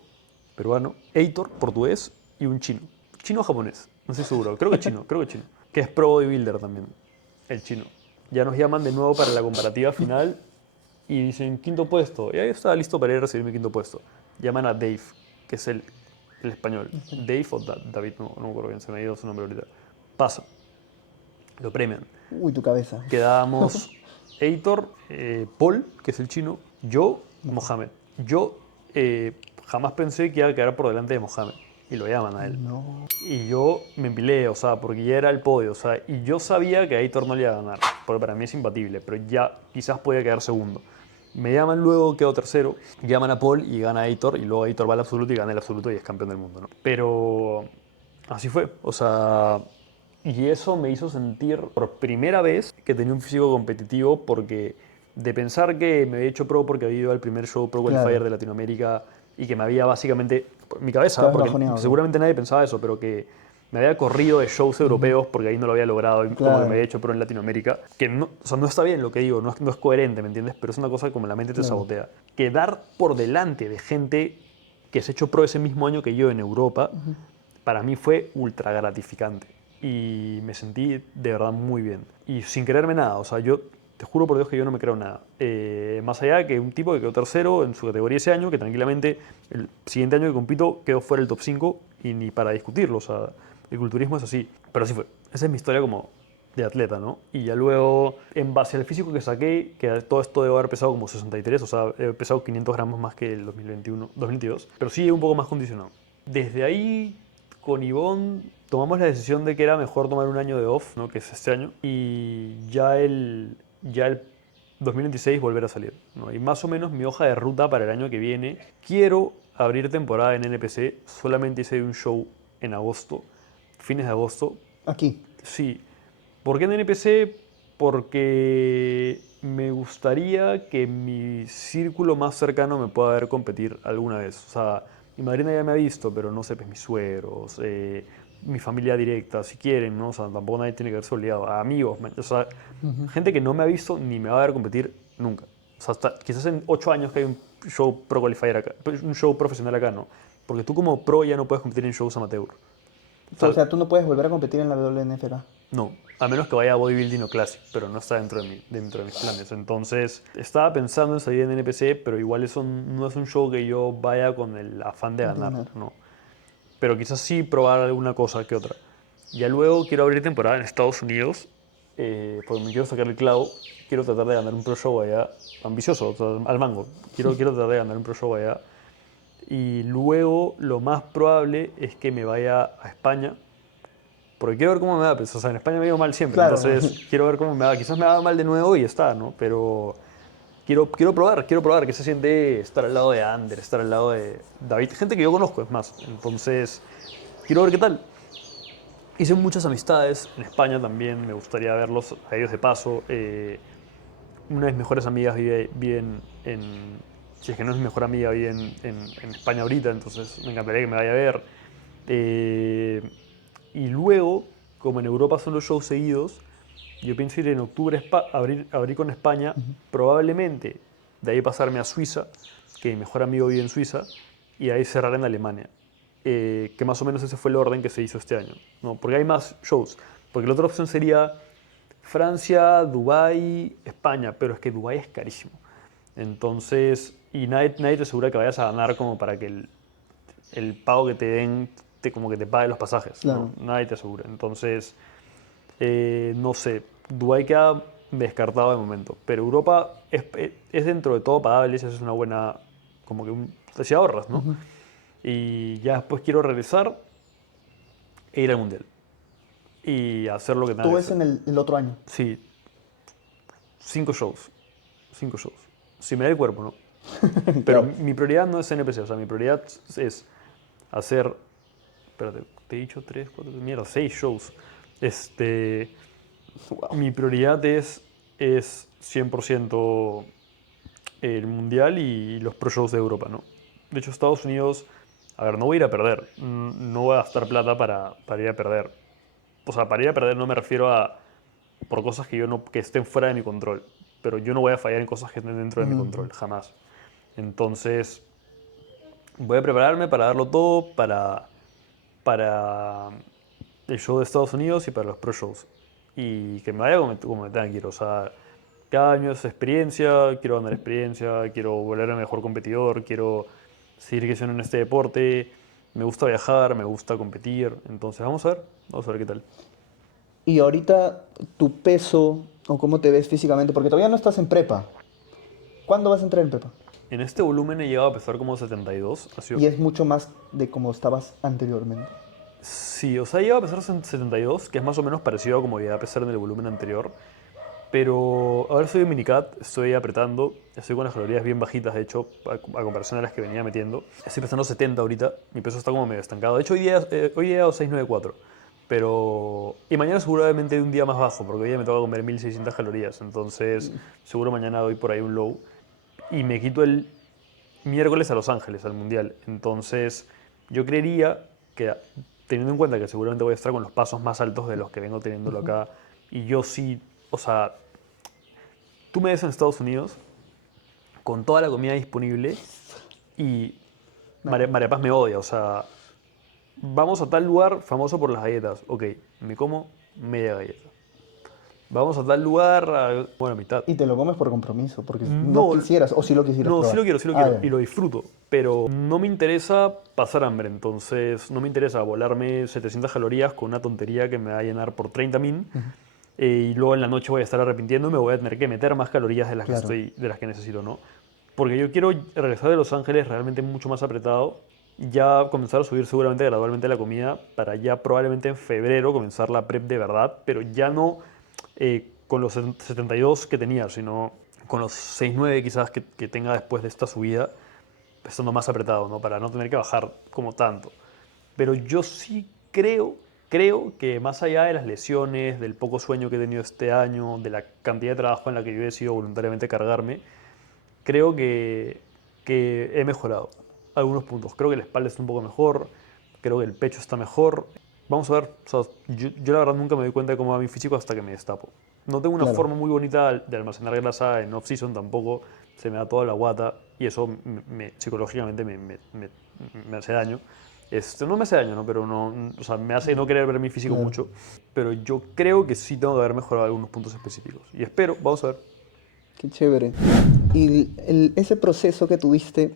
peruano, Heitor, portugués, y un chino. Chino o japonés, no estoy seguro, creo que chino, que es pro bodybuilder también, el chino. Ya nos llaman de nuevo para la comparativa final y dicen quinto puesto. Y ahí estaba listo para ir a recibir mi quinto puesto. Llaman a Dave, que es el español. Dave o David, no me acuerdo bien, se me ha ido su nombre ahorita. Pasa, lo premian. Uy, tu cabeza. Quedábamos Heitor, Paul, que es el chino, yo, Mohamed. Yo jamás pensé que iba a quedar por delante de Mohamed. Y lo llaman a él. No. Y yo me empilé, o sea, porque ya era el podio, o sea, y yo sabía que a Heitor no le iba a ganar, porque para mí es imbatible, pero ya quizás podía quedar segundo. Me llaman luego, quedo tercero, llaman a Paul y gana a Heitor, y luego Heitor va al absoluto y gana el absoluto y es campeón del mundo, ¿no? Pero así fue, o sea, y eso me hizo sentir por primera vez que tenía un físico competitivo, porque de pensar que me había hecho pro porque había ido al primer show Pro Qualifier Claro. de Latinoamérica y que me había básicamente, mi cabeza, Estabas porque bajoneado, ¿no? seguramente nadie pensaba eso, pero que me había corrido de shows europeos porque ahí no lo había logrado, y como Claro. que me había hecho pro en Latinoamérica, que no, o sea, no está bien lo que digo, no es coherente, ¿me entiendes? Pero es una cosa como la mente te Claro. sabotea. Quedar por delante de gente que se ha hecho pro ese mismo año que yo en Europa, para mí fue ultra gratificante y me sentí de verdad muy bien. Y sin creerme nada, o sea, yo te juro por Dios que yo no me creo nada. Más allá de que un tipo que quedó tercero en su categoría ese año, que tranquilamente el siguiente año que compito quedó fuera del top 5 y ni para discutirlo, o sea, el culturismo es así. Pero así fue. Esa es mi historia como de atleta, ¿no? Y ya luego, en base al físico que saqué, que todo esto debe haber pesado como 63, o sea, he pesado 500 gramos más que el 2022, pero sí un poco más condicionado. Desde ahí, con Ivonne, tomamos la decisión de que era mejor tomar un año de off, ¿no? Que es este año, y ya el 2026 volver a salir, ¿no? Y más o menos mi hoja de ruta para el año que viene, quiero abrir temporada en NPC, solamente hice un show en agosto, fines de agosto. Aquí. Sí. ¿Por qué en NPC? Porque me gustaría que mi círculo más cercano me pueda ver competir alguna vez. O sea, mi madrina ya me ha visto, pero no sé, pues mis suegros, mi familia directa, si quieren, ¿no? O sea, tampoco nadie tiene que verse obligado. A amigos, o sea, gente que no me ha visto ni me va a ver competir nunca. sea, quizás en 8 años que hay un show pro qualifier acá, un show profesional acá, ¿no? Porque tú como pro ya no puedes competir en shows amateur. O sea, tú no puedes volver a competir en la WNFK. No, a menos que vaya a bodybuilding o classic, pero no está dentro de mis planes. Entonces, estaba pensando en salir en NPC, pero igual eso no es un show que yo vaya con el afán de ganar, ¿no? Pero quizás sí probar alguna cosa que otra. Ya luego quiero abrir temporada en Estados Unidos, porque me quiero sacar el clavo. Quiero tratar de ganar un pro show allá, ambicioso, o sea, al mango. Quiero tratar de ganar un pro show allá. Y luego lo más probable es que me vaya a España, porque quiero ver cómo me va. Pues, o sea, en España me ha ido mal siempre, Claro. entonces quiero ver cómo me va. Quizás me va mal de nuevo y ya está, ¿no? Pero quiero probar qué se siente estar al lado de Ander, estar al lado de David, gente que yo conozco, es más. Entonces, quiero ver qué tal. Hice muchas amistades en España también, me gustaría verlos a ellos de paso. Una de mis mejores amigas vive si es que no es mi mejor amiga, vive en España ahorita, entonces me encantaría que me vaya a ver. Y luego, como en Europa son los shows seguidos, yo pienso ir en octubre abrir con España, probablemente de ahí pasarme a Suiza, que mi mejor amigo vive en Suiza, y ahí cerrar en Alemania. Que más o menos ese fue el orden que se hizo este año, ¿no? Porque hay más shows. Porque la otra opción sería Francia, Dubái, España, pero es que Dubái es carísimo. Entonces, y nadie te asegura que vayas a ganar como para que el pago que te den como que te pague los pasajes. Claro. ¿No? Nadie te asegura. Entonces, no sé, Dubái queda descartado de momento. Pero Europa es dentro de todo pagable, esa es una buena, como que si ahorras, ¿no? Y ya después quiero regresar e ir al Mundial. Y hacer lo que tenga Tú que ves hacer. en el otro año. Sí, 5 shows. 5 shows. Si me da el cuerpo, ¿no? Pero Claro. mi prioridad no es NPC, o sea, mi prioridad es hacer. Espérate, te he dicho 3, 4, mierda, 6 shows. Mi prioridad es 100% el Mundial y los Pro Shows de Europa, ¿no? De hecho, Estados Unidos, a ver, no voy a ir a perder. No voy a gastar plata para ir a perder. O sea, para ir a perder no me refiero a por cosas que estén fuera de mi control. Pero yo no voy a fallar en cosas que estén dentro de mi control, jamás. Entonces, voy a prepararme para darlo todo para el show de Estados Unidos y para los Pro Shows. Y que me vaya como me tenga que ir. O sea, cada año es experiencia, quiero ganar experiencia, quiero volverme mejor competidor, quiero seguir creciendo en este deporte. Me gusta viajar, me gusta competir. Entonces, vamos a ver qué tal. Y ahorita tu peso o cómo te ves físicamente, porque todavía no estás en prepa. ¿Cuándo vas a entrar en prepa? En este volumen he llegado a pesar como 72. Ha sido... Y es mucho más de como estabas anteriormente. Sí, o sea, he llegado a pesar 72, que es más o menos parecido a como llegué a pesar en el volumen anterior. Pero ahora soy en minicat, estoy apretando, estoy con las calorías bien bajitas, de hecho, a comparación a las que venía metiendo. Estoy pesando 70 ahorita, mi peso está como medio estancado. De hecho, hoy he llegado a 694. Pero... Y mañana seguramente un día más bajo, porque hoy día me toca comer 1600 calorías. Entonces, seguro mañana doy por ahí un low. Y me quito el miércoles a Los Ángeles, al Mundial. Entonces, yo creería que, teniendo en cuenta que seguramente voy a estar con los pasos más altos de los que vengo teniéndolo acá, y yo sí, o sea, tú me ves en Estados Unidos con toda la comida disponible y María Paz me odia, o sea, vamos a tal lugar famoso por las galletas, ok, me como media galleta. Vamos a tal lugar, bueno, mitad. Y te lo comes por compromiso, porque No, no quisieras, o si lo quisieras No, probar. sí lo quiero, Ya. y lo disfruto, pero no me interesa pasar hambre, entonces no me interesa volarme 700 calorías con una tontería que me va a llenar por 30 min, y luego en la noche voy a estar arrepintiendo y me voy a tener que meter más calorías de las, Claro. de las que necesito, ¿no? Porque yo quiero regresar de Los Ángeles realmente mucho más apretado, ya comenzar a subir seguramente gradualmente la comida para ya probablemente en febrero comenzar la prep de verdad, pero ya no con los 72 que tenía, sino con los 6-9 quizás que tenga después de esta subida, estando más apretado, ¿no? Para no tener que bajar como tanto. Pero yo sí creo que más allá de las lesiones, del poco sueño que he tenido este año, de la cantidad de trabajo en la que yo he decidido voluntariamente cargarme, creo que he mejorado algunos puntos. Creo que la espalda está un poco mejor, creo que el pecho está mejor. Vamos a ver, o sea, yo la verdad nunca me doy cuenta de cómo va mi físico hasta que me destapo. No tengo una Claro. forma muy bonita de almacenar grasa en off-season tampoco, se me da toda la guata y eso psicológicamente me hace daño. No me hace daño, ¿no? Pero no, o sea, me hace no querer ver mi físico mucho. Pero yo creo que sí tengo que haber mejorado algunos puntos específicos. Y espero, vamos a ver. Qué chévere. Y ese proceso que tuviste, en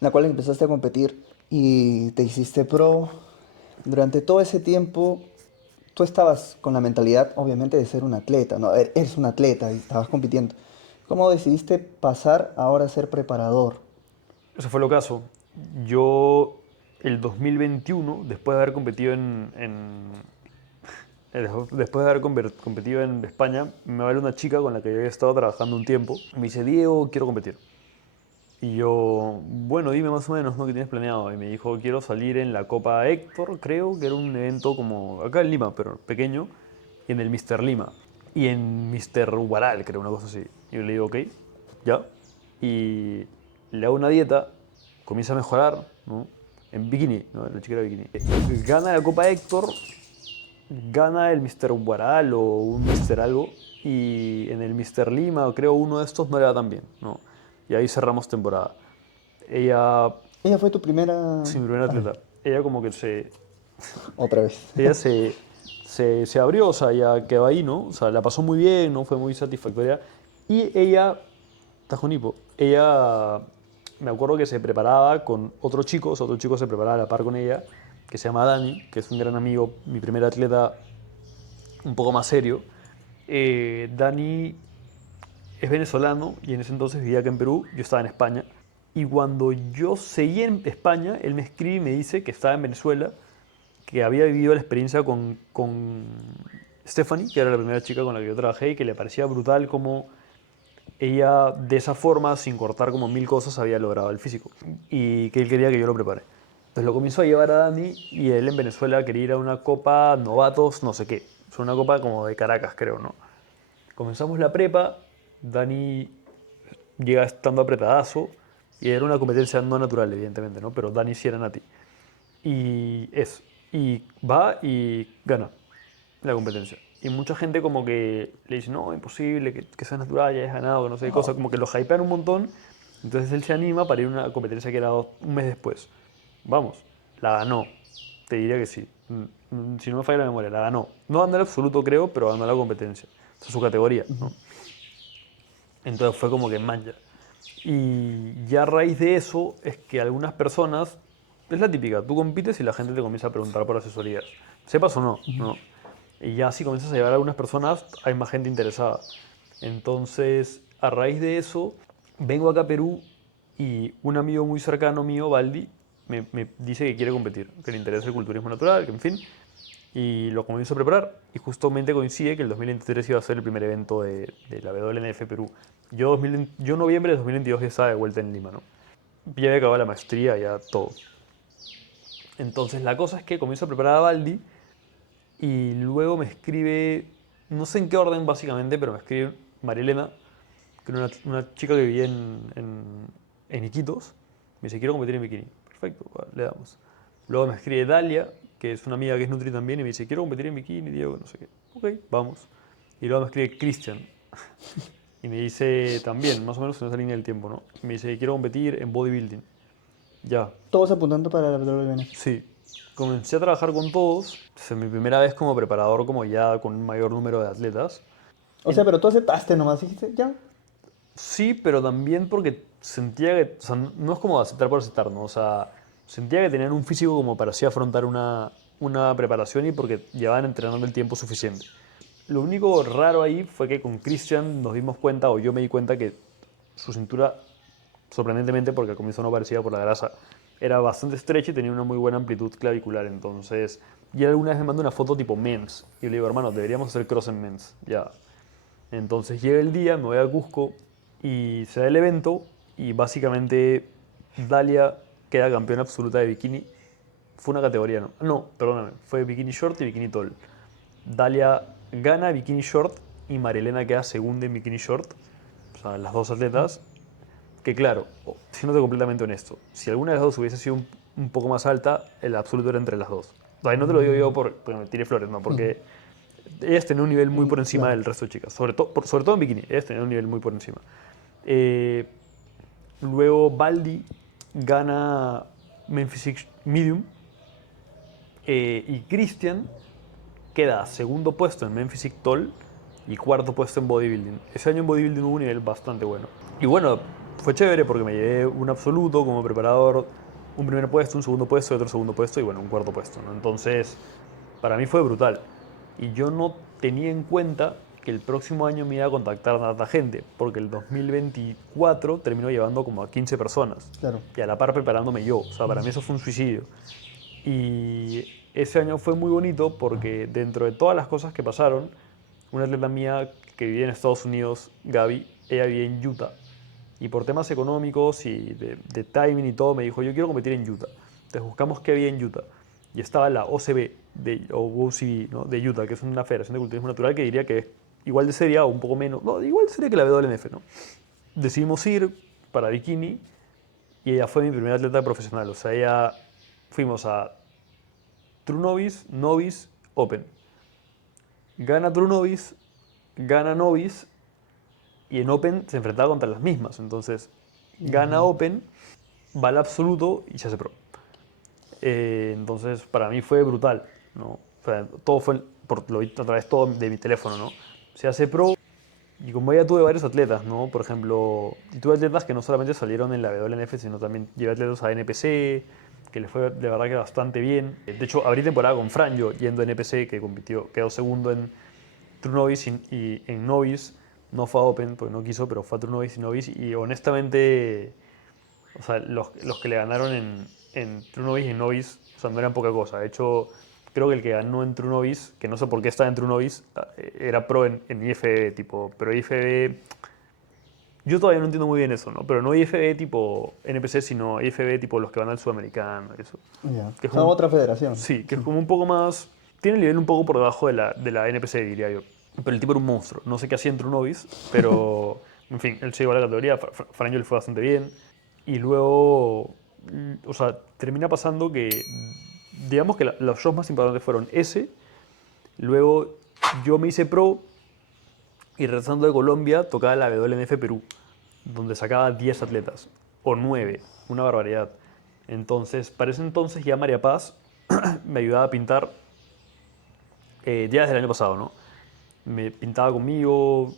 la cual empezaste a competir y te hiciste pro, durante todo ese tiempo, tú estabas con la mentalidad, obviamente, de ser un atleta, ¿no? Eres un atleta y estabas compitiendo. ¿Cómo decidiste pasar ahora a ser preparador? Eso fue lo caso. Yo, el 2021, después de haber competido después de haber competido en España, me vale una chica con la que yo había estado trabajando un tiempo. Me dice, Diego, quiero competir. Y yo, bueno, dime más o menos, ¿no? ¿Qué tienes planeado? Y me dijo, quiero salir en la Copa Héctor, creo, que era un evento como acá en Lima, pero pequeño, y en el Mister Lima. Y en Mister Huaral, creo, una cosa así. Y yo le digo, ok, ya. Y le hago una dieta, comienza a mejorar, ¿no? En bikini, ¿no? La chica era bikini. Gana la Copa Héctor, gana el Mister Huaral o un Mister algo, y en el Mister Lima, creo, uno de estos no le va tan bien, ¿no? Y ahí cerramos temporada. Ella, ¿Ella fue tu primera...? sin mi primera atleta, ella como que Otra vez. ella se abrió, o sea, ella quedó ahí, ¿no? O sea, la pasó muy bien, ¿no? Fue muy satisfactoria. Y ella, Tajonipo, ella, me acuerdo que se preparaba con otro chico, o sea, otro chico se preparaba a la par con ella, que se llama Dani, que es un gran amigo, mi primer atleta un poco más serio. Dani es venezolano y en ese entonces vivía acá en Perú, yo estaba en España. Y cuando yo seguí en España, él me escribe y me dice que estaba en Venezuela, que había vivido la experiencia con Stephanie, que era la primera chica con la que yo trabajé, y que le parecía brutal como ella de esa forma, sin cortar como mil cosas, había logrado el físico. Y que él quería que yo lo prepare. Entonces lo comenzó a llevar a Dani y él en Venezuela quería ir a una copa novatos, no sé qué. Es una copa como de Caracas, creo, ¿no? Comenzamos la prepa, Dani llega estando apretadazo y era una competencia no natural, evidentemente, ¿no? Pero Dani sí era nati. Y va y gana la competencia. Y mucha gente como que le dice, no, imposible, que sea natural, ya has ganado, que no sé qué cosa, como que lo hypean un montón. Entonces él se anima para ir a una competencia que era un mes después. Vamos, la ganó. Te diría que sí. Si no me falla la memoria, la ganó. No ganó el absoluto, creo, pero ganó la competencia. Esa es su categoría, ¿no? Entonces fue como que mancha. Y ya a raíz de eso es que algunas personas, es la típica, tú compites y la gente te comienza a preguntar por asesorías, sepas o no, ¿no? Y ya si comienzas a llevar a algunas personas, hay más gente interesada. Entonces, a raíz de eso, vengo acá a Perú y un amigo muy cercano mío, Baldi, me dice que quiere competir, que le interesa el culturismo natural, que en fin, y lo comienzo a preparar. Y justamente coincide que el 2023 iba a ser el primer evento de la WNF Perú. Yo en noviembre de 2022 ya estaba de vuelta en Lima, ¿no? Ya había acabado la maestría, ya todo. Entonces la cosa es que comienzo a preparar a Baldi y luego me escribe, no sé en qué orden básicamente, pero me escribe Marielena, que era una chica que vivía en Iquitos. Me dice, quiero competir en bikini. Perfecto, vale, le damos. Luego me escribe Dalia, que es una amiga que es Nutri también, y me dice, quiero competir en bikini, Diego, no sé qué. Ok, vamos. Y luego me escribe Cristian. Y me dice también, más o menos en esa línea del tiempo, ¿no? Y me dice, quiero competir en bodybuilding. Ya, Todos apuntando para la WNF. sí. Comencé a trabajar con todos. Es mi primera vez como preparador, como ya con un mayor número de atletas. O sea, pero tú aceptaste nomás, dijiste, ya. Sí, pero también porque sentía que, o sea, no es como aceptar por aceptar, ¿no? O sea, sentía que tenían un físico como para así afrontar una preparación y porque llevaban entrenando el tiempo suficiente. Lo único raro ahí fue que con Christian nos dimos cuenta, o yo me di cuenta, que su cintura, sorprendentemente, porque al comienzo no parecía por la grasa, era bastante estrecha y tenía una muy buena amplitud clavicular. Entonces, y él alguna vez me mandó una foto tipo mens. Y yo le digo, hermano, deberíamos hacer cross en mens. Ya. Entonces llega el día, me voy a Cusco y se da el evento y básicamente Dalia queda campeona absoluta de bikini. Fue una categoría, ¿no? No, perdóname, fue bikini short y bikini tall. Dalia gana bikini short y Marilena queda segunda en bikini short. O sea, las dos atletas. Que claro, siéndote completamente honesto, si alguna de las dos hubiese sido un poco más alta, el absoluto era entre las dos. O sea, no te lo digo yo porque me tiré flores, no, porque ellas tenían un nivel muy por encima del resto de chicas. Sobre todo en bikini, ellas tenían un nivel muy por encima. Luego Baldi gana Men Physique Medium. Y Christian queda segundo puesto en Men Physique Tall y cuarto puesto en Bodybuilding. Ese año en Bodybuilding hubo un nivel bastante bueno. Y bueno, fue chévere porque me llevé un absoluto como preparador, un primer puesto, un segundo puesto, otro segundo puesto y bueno, un cuarto puesto, ¿no? Entonces, para mí fue brutal. Y yo no tenía en cuenta que el próximo año me iba a contactar a tanta gente, porque el 2024 terminó llevando como a 15 personas. Claro. Y a la par preparándome yo. O sea, para mí eso fue un suicidio. Y ese año fue muy bonito porque dentro de todas las cosas que pasaron, una atleta mía que vivía en Estados Unidos, Gaby, ella vivía en Utah. Y por temas económicos y de timing y todo, me dijo, yo quiero competir en Utah. Entonces buscamos qué había en Utah. Y estaba la OCB, o OCB, ¿no? De Utah, que es una federación de culturismo natural que diría que es igual de seria o un poco menos. No, igual de seria que la WNF, ¿no? Decidimos ir para bikini y ella fue mi primera atleta profesional. O sea, ella fuimos a True Novice, Novice, Open. Gana True Novice, gana Novice y en Open se enfrentaba contra las mismas. Entonces, gana Open, va al absoluto y se hace pro. Entonces, para mí fue brutal, ¿no? O sea, todo fue, lo vi a través todo de mi teléfono, ¿no? Se hace pro y como ya tuve varios atletas, ¿no? Por ejemplo, tuve atletas que no solamente salieron en la WNF, sino también llevé atletas a NPC, que les fue de verdad que bastante bien. De hecho, abrí temporada con Fran, yo yendo a NPC, que compitió, quedó segundo en True Novice y en Novice. No fue a Open, porque no quiso, pero fue a True Novice y Novice. Y honestamente, o sea, los que le ganaron en True Novice y Novice, o sea, no eran poca cosa. De hecho, creo que el que ganó en True Novice, que no sé por qué estaba en True Novice, era pro en IFBB, tipo, pero IFBB, yo todavía no entiendo muy bien eso, ¿no? Pero no IFBB tipo NPC, sino IFBB tipo los que van al sudamericano, eso. Ya. Que es Son como- otra federación. Sí, que es como un poco más, tiene el nivel un poco por debajo de la NPC, diría yo. Pero el tipo era un monstruo, no sé qué hacía en True Novice, pero, en fin, él se llegó a la categoría, Fran le fue bastante bien. Y luego, o sea, termina pasando que, digamos que los shows más importantes fueron ese, luego yo me hice pro y regresando de Colombia tocaba la WNF Perú, donde sacaba 10 atletas, o 9, una barbaridad. Entonces, para ese entonces ya María Paz me ayudaba a pintar ya desde el año pasado, ¿no? Me pintaba conmigo, o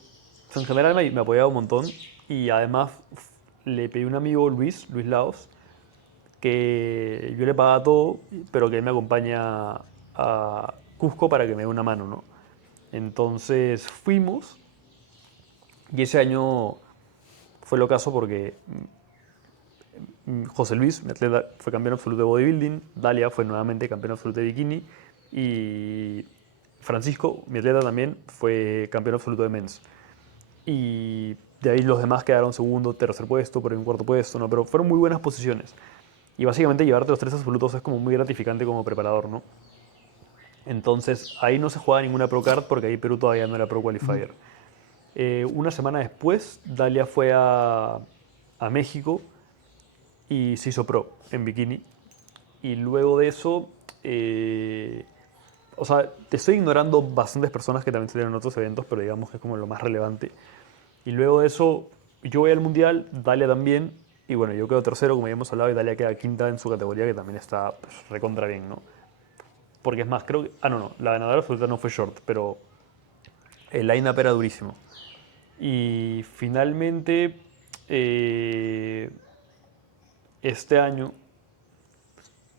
sea, en general me apoyaba un montón y además le pedí a un amigo, Luis Laos, que yo le pagaba todo, pero que él me acompaña a Cusco para que me dé una mano, ¿no? Entonces fuimos y ese año fue lo caso porque José Luis, mi atleta, fue campeón absoluto de bodybuilding, Dalia fue nuevamente campeón absoluto de bikini y Francisco, mi atleta también, fue campeón absoluto de men's. Y de ahí los demás quedaron segundo, tercer puesto, por ahí un cuarto puesto, ¿no? Pero fueron muy buenas posiciones. Y básicamente llevarte los tres absolutos es como muy gratificante como preparador, ¿no? Entonces ahí no se jugaba ninguna Pro Card porque ahí Perú todavía no era Pro Qualifier. Una semana después, Dalia fue a México y se hizo pro en bikini. Y luego de eso, o sea, te estoy ignorando bastantes personas que también salieron en otros eventos, pero digamos que es como lo más relevante. Y luego de eso, yo voy al mundial, Dalia también, y bueno, yo quedo tercero, como ya hemos hablado, y Dalia queda quinta en su categoría, que también está pues, recontra bien, ¿no? Porque es más, creo que. Ah, no, la ganadora absoluta no fue short, pero el line-up era durísimo. Y finalmente, este año,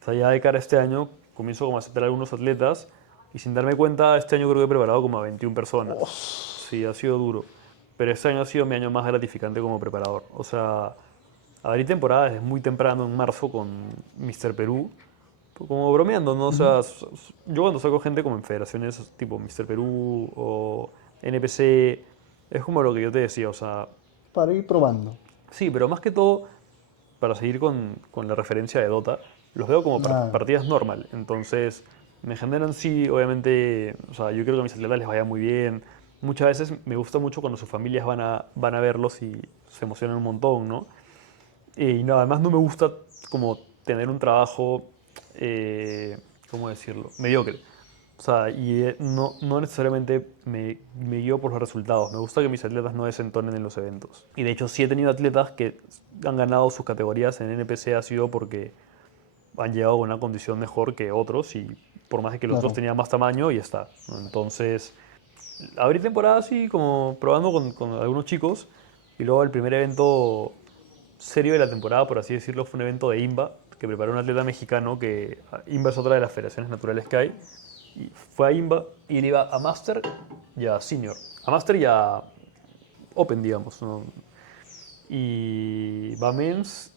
o sea, ya de cara a este año, comienzo como a aceptar a algunos atletas y sin darme cuenta, este año creo que he preparado como a 21 personas. Sí, ha sido duro. Pero este año ha sido mi año más gratificante como preparador. O sea, abrí temporada desde muy temprano, en marzo, con Mr. Perú, como bromeando, ¿no? O sea, yo cuando saco gente como en federaciones tipo Mr. Perú o NPC, es como lo que yo te decía, o sea, Para ir probando. sí, pero más que todo, para seguir con la referencia de Dota, los veo como Ah. partidas normal. Entonces, me generan sí, obviamente, o sea, yo quiero que a mis atletas les vaya muy bien. Muchas veces me gusta mucho cuando sus familias van a verlos y se emocionan un montón, ¿no? Y no, además no me gusta como tener un trabajo, ¿cómo decirlo? Mediocre. O sea, y no necesariamente me guío por los resultados. Me gusta que mis atletas no desentonen en los eventos. Y de hecho sí he tenido atletas que han ganado sus categorías en NPC ha sido porque han llegado con una condición mejor que otros y por más de que los otros tenían más tamaño y está, ¿no? Entonces, abrí temporada así como probando con algunos chicos y luego el primer evento serio de la temporada, por así decirlo, fue un evento de INBA que preparó un atleta mexicano que INBA es otra de las federaciones naturales que hay. Y fue a INBA y él iba a Master y a Senior. A Master y a Open, digamos, ¿no? Y va a Men's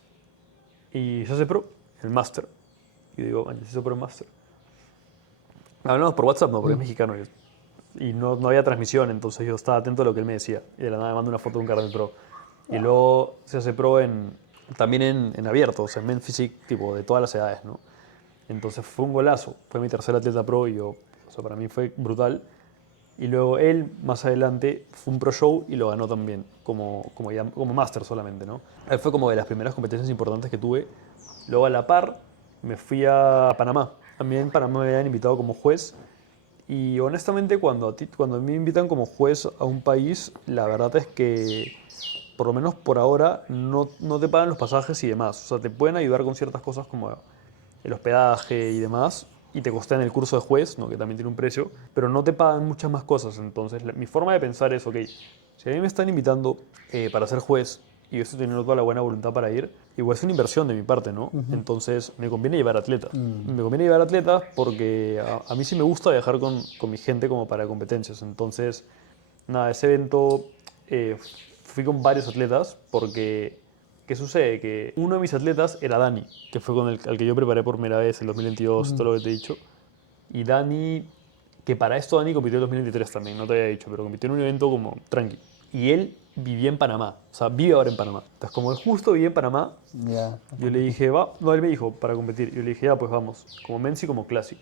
y se hace Pro, el Master. Y digo, "Ay, se hizo Pro en Master". Hablamos por WhatsApp, no, porque es mexicano. Y no había transmisión, entonces yo estaba atento a lo que él me decía. Y de la nada me manda una foto de un carnet Pro. Y luego se hace Pro también en abierto, o sea, en Men Physique, tipo, de todas las edades, ¿no? Entonces fue un golazo. Fue mi tercer atleta Pro y o sea, para mí fue brutal. Y luego él, más adelante, fue un Pro Show y lo ganó también, como Master solamente, ¿no? Él fue como de las primeras competencias importantes que tuve. Luego a la par me fui a Panamá. A mí en Panamá me habían invitado como juez. Y honestamente cuando a mí me invitan como juez a un país, la verdad es que, por lo menos por ahora, no te pagan los pasajes y demás. O sea, te pueden ayudar con ciertas cosas como el hospedaje y demás, y te costean el curso de juez, ¿no? Que también tiene un precio, pero no te pagan muchas más cosas. Entonces, mi forma de pensar es, ok, si a mí me están invitando para ser juez y yo estoy teniendo toda la buena voluntad para ir, igual es una inversión de mi parte, ¿no? Entonces, me conviene llevar atletas. Me conviene llevar atletas porque a mí sí me gusta viajar con mi gente como para competencias. Entonces, nada, ese evento fui con varios atletas porque ¿qué sucede? Que uno de mis atletas era Dani, que fue al que yo preparé por primera vez en 2022, todo lo que te he dicho. Y Dani, que para esto Dani compitió en 2023 también, no te había dicho, pero compitió en un evento como tranqui. Y él vivía en Panamá, o sea, vive ahora en Panamá. Entonces, como él justo vivía en Panamá, yo le dije, va, no, él me dijo, para competir. Yo le dije, ya, pues vamos, como Men's y como Classic.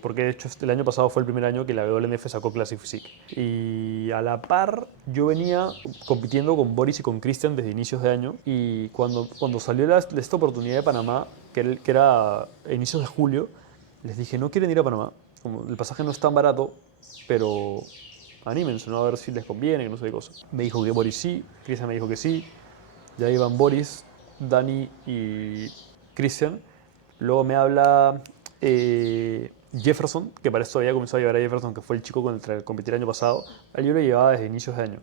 Porque de hecho el año pasado fue el primer año que la WNF sacó Classic Physique. Y a la par yo venía compitiendo con Boris y con Christian desde inicios de año y cuando salió esta oportunidad de Panamá, que era a inicios de julio, les dije, ¿no quieren ir a Panamá? Como el pasaje no es tan barato, pero anímense, ¿no? A ver si les conviene, que no sé qué cosa. Me dijo que Boris sí, Christian me dijo que sí, ya iban Boris, Dani y Christian. Luego me habla Jefferson, que para esto había comenzado a llevar a Jefferson, que fue el chico con el que competí el año pasado. A él yo lo llevaba desde inicios de año.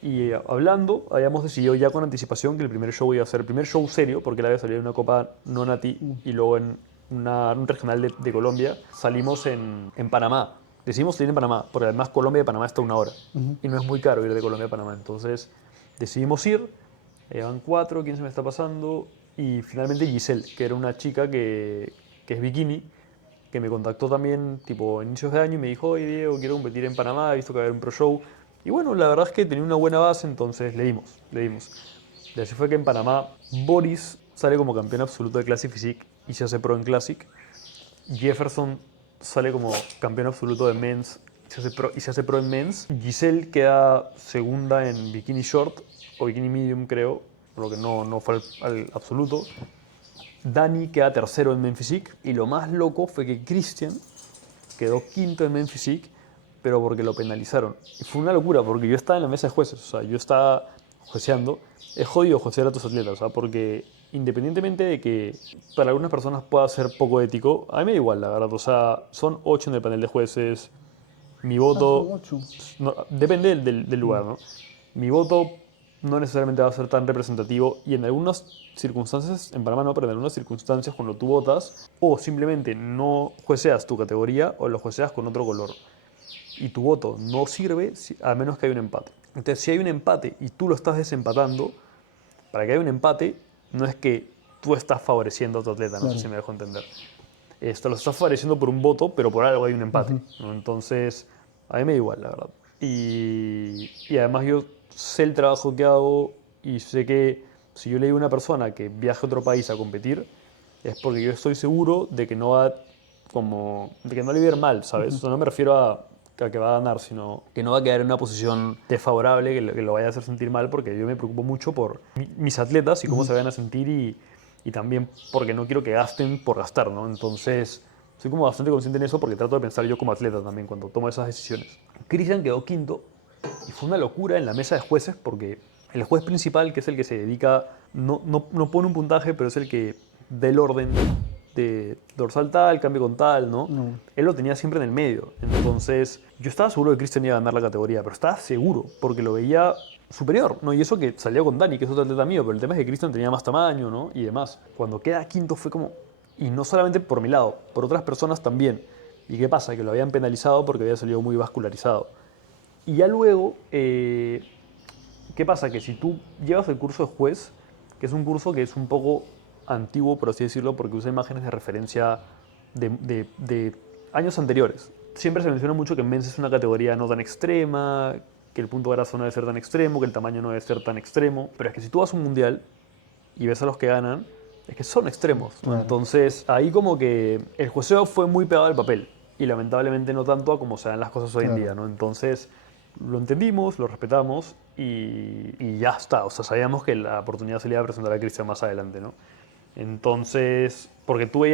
Y hablando, habíamos decidido ya con anticipación que el primer show iba a ser el primer show serio, porque él había salido en una Copa no nati y luego en un regional de Colombia. Salimos en Panamá. Decidimos salir en Panamá, porque además Colombia de Panamá está a 1 hora. Y no es muy caro ir de Colombia a Panamá. Entonces decidimos ir. Llevan 4, ¿quién se me está pasando? Y finalmente Giselle, que era una chica que es bikini, que me contactó también tipo a inicios de año y me dijo, oye Diego, quiero competir en Panamá, he visto que va a haber un pro show. Y bueno, la verdad es que tenía una buena base, entonces le dimos. Y así fue que en Panamá Boris sale como campeón absoluto de Classic Physique y se hace pro en Classic. Jefferson sale como campeón absoluto de Men's y se hace pro en Men's. Giselle queda segunda en Bikini Short o Bikini Medium, creo, por lo que no fue al absoluto. Dani queda tercero en Men Physique y lo más loco fue que Christian quedó quinto en Men Physique, pero porque lo penalizaron. Y fue una locura porque yo estaba en la mesa de jueces, o sea, yo estaba jueceando. Es jodido juecear a tus atletas, o sea, porque independientemente de que para algunas personas pueda ser poco ético, a mí me da igual, la verdad. O sea, son 8 en el panel de jueces. Mi voto depende del lugar, ¿no? Mi voto no necesariamente va a ser tan representativo y en algunas circunstancias, en Panamá no, pero en algunas circunstancias cuando tú votas o simplemente no jueceas tu categoría o lo jueceas con otro color y tu voto no sirve a menos que haya un empate. Entonces si hay un empate y tú lo estás desempatando, para que haya un empate no es que tú estás favoreciendo a tu atleta, no sé si me dejo entender. Esto lo estás favoreciendo por un voto, pero por algo hay un empate, ¿no? Entonces a mí me da igual, la verdad. Y además yo sé el trabajo que hago y sé que si yo le digo a una persona que viaje a otro país a competir, es porque yo estoy seguro de que no va de que no le va a ir mal, ¿sabes? O sea, no me refiero a que va a ganar, sino que no va a quedar en una posición desfavorable, que lo vaya a hacer sentir mal, porque yo me preocupo mucho por mis atletas y cómo se vayan a sentir y también porque no quiero que gasten por gastar, ¿no? Entonces, soy como bastante consciente en eso porque trato de pensar yo como atleta también cuando tomo esas decisiones. Cristian quedó quinto y fue una locura en la mesa de jueces porque el juez principal, que es el que se dedica, no pone un puntaje, pero es el que da el orden de dorsal tal, cambio con tal, ¿no? Él lo tenía siempre en el medio. Entonces, yo estaba seguro que Cristian iba a ganar la categoría, pero estaba seguro porque lo veía superior, ¿no? Y eso que salió con Dani, que es otro atleta mío, pero el tema es que Cristian tenía más tamaño, ¿no? Y demás. Cuando queda quinto fue como... Y no solamente por mi lado, por otras personas también. ¿Y qué pasa? Que lo habían penalizado porque había salido muy vascularizado. Y ya luego, ¿qué pasa? Que si tú llevas el curso de juez, que es un curso que es un poco antiguo, por así decirlo, porque usa imágenes de referencia de años anteriores. Siempre se menciona mucho que Men's es una categoría no tan extrema, que el punto de brazo no debe ser tan extremo, que el tamaño no debe ser tan extremo. Pero es que si tú vas a un mundial y ves a los que ganan, es que son extremos, ¿no? Claro. Entonces, ahí como que el jueceo fue muy pegado al papel y lamentablemente no tanto a como se dan las cosas hoy en Claro. día, ¿no? Entonces, lo entendimos, lo respetamos y ya está. O sea, sabíamos que la oportunidad se le iba a presentar a Cristian más adelante, ¿no? Entonces, porque tú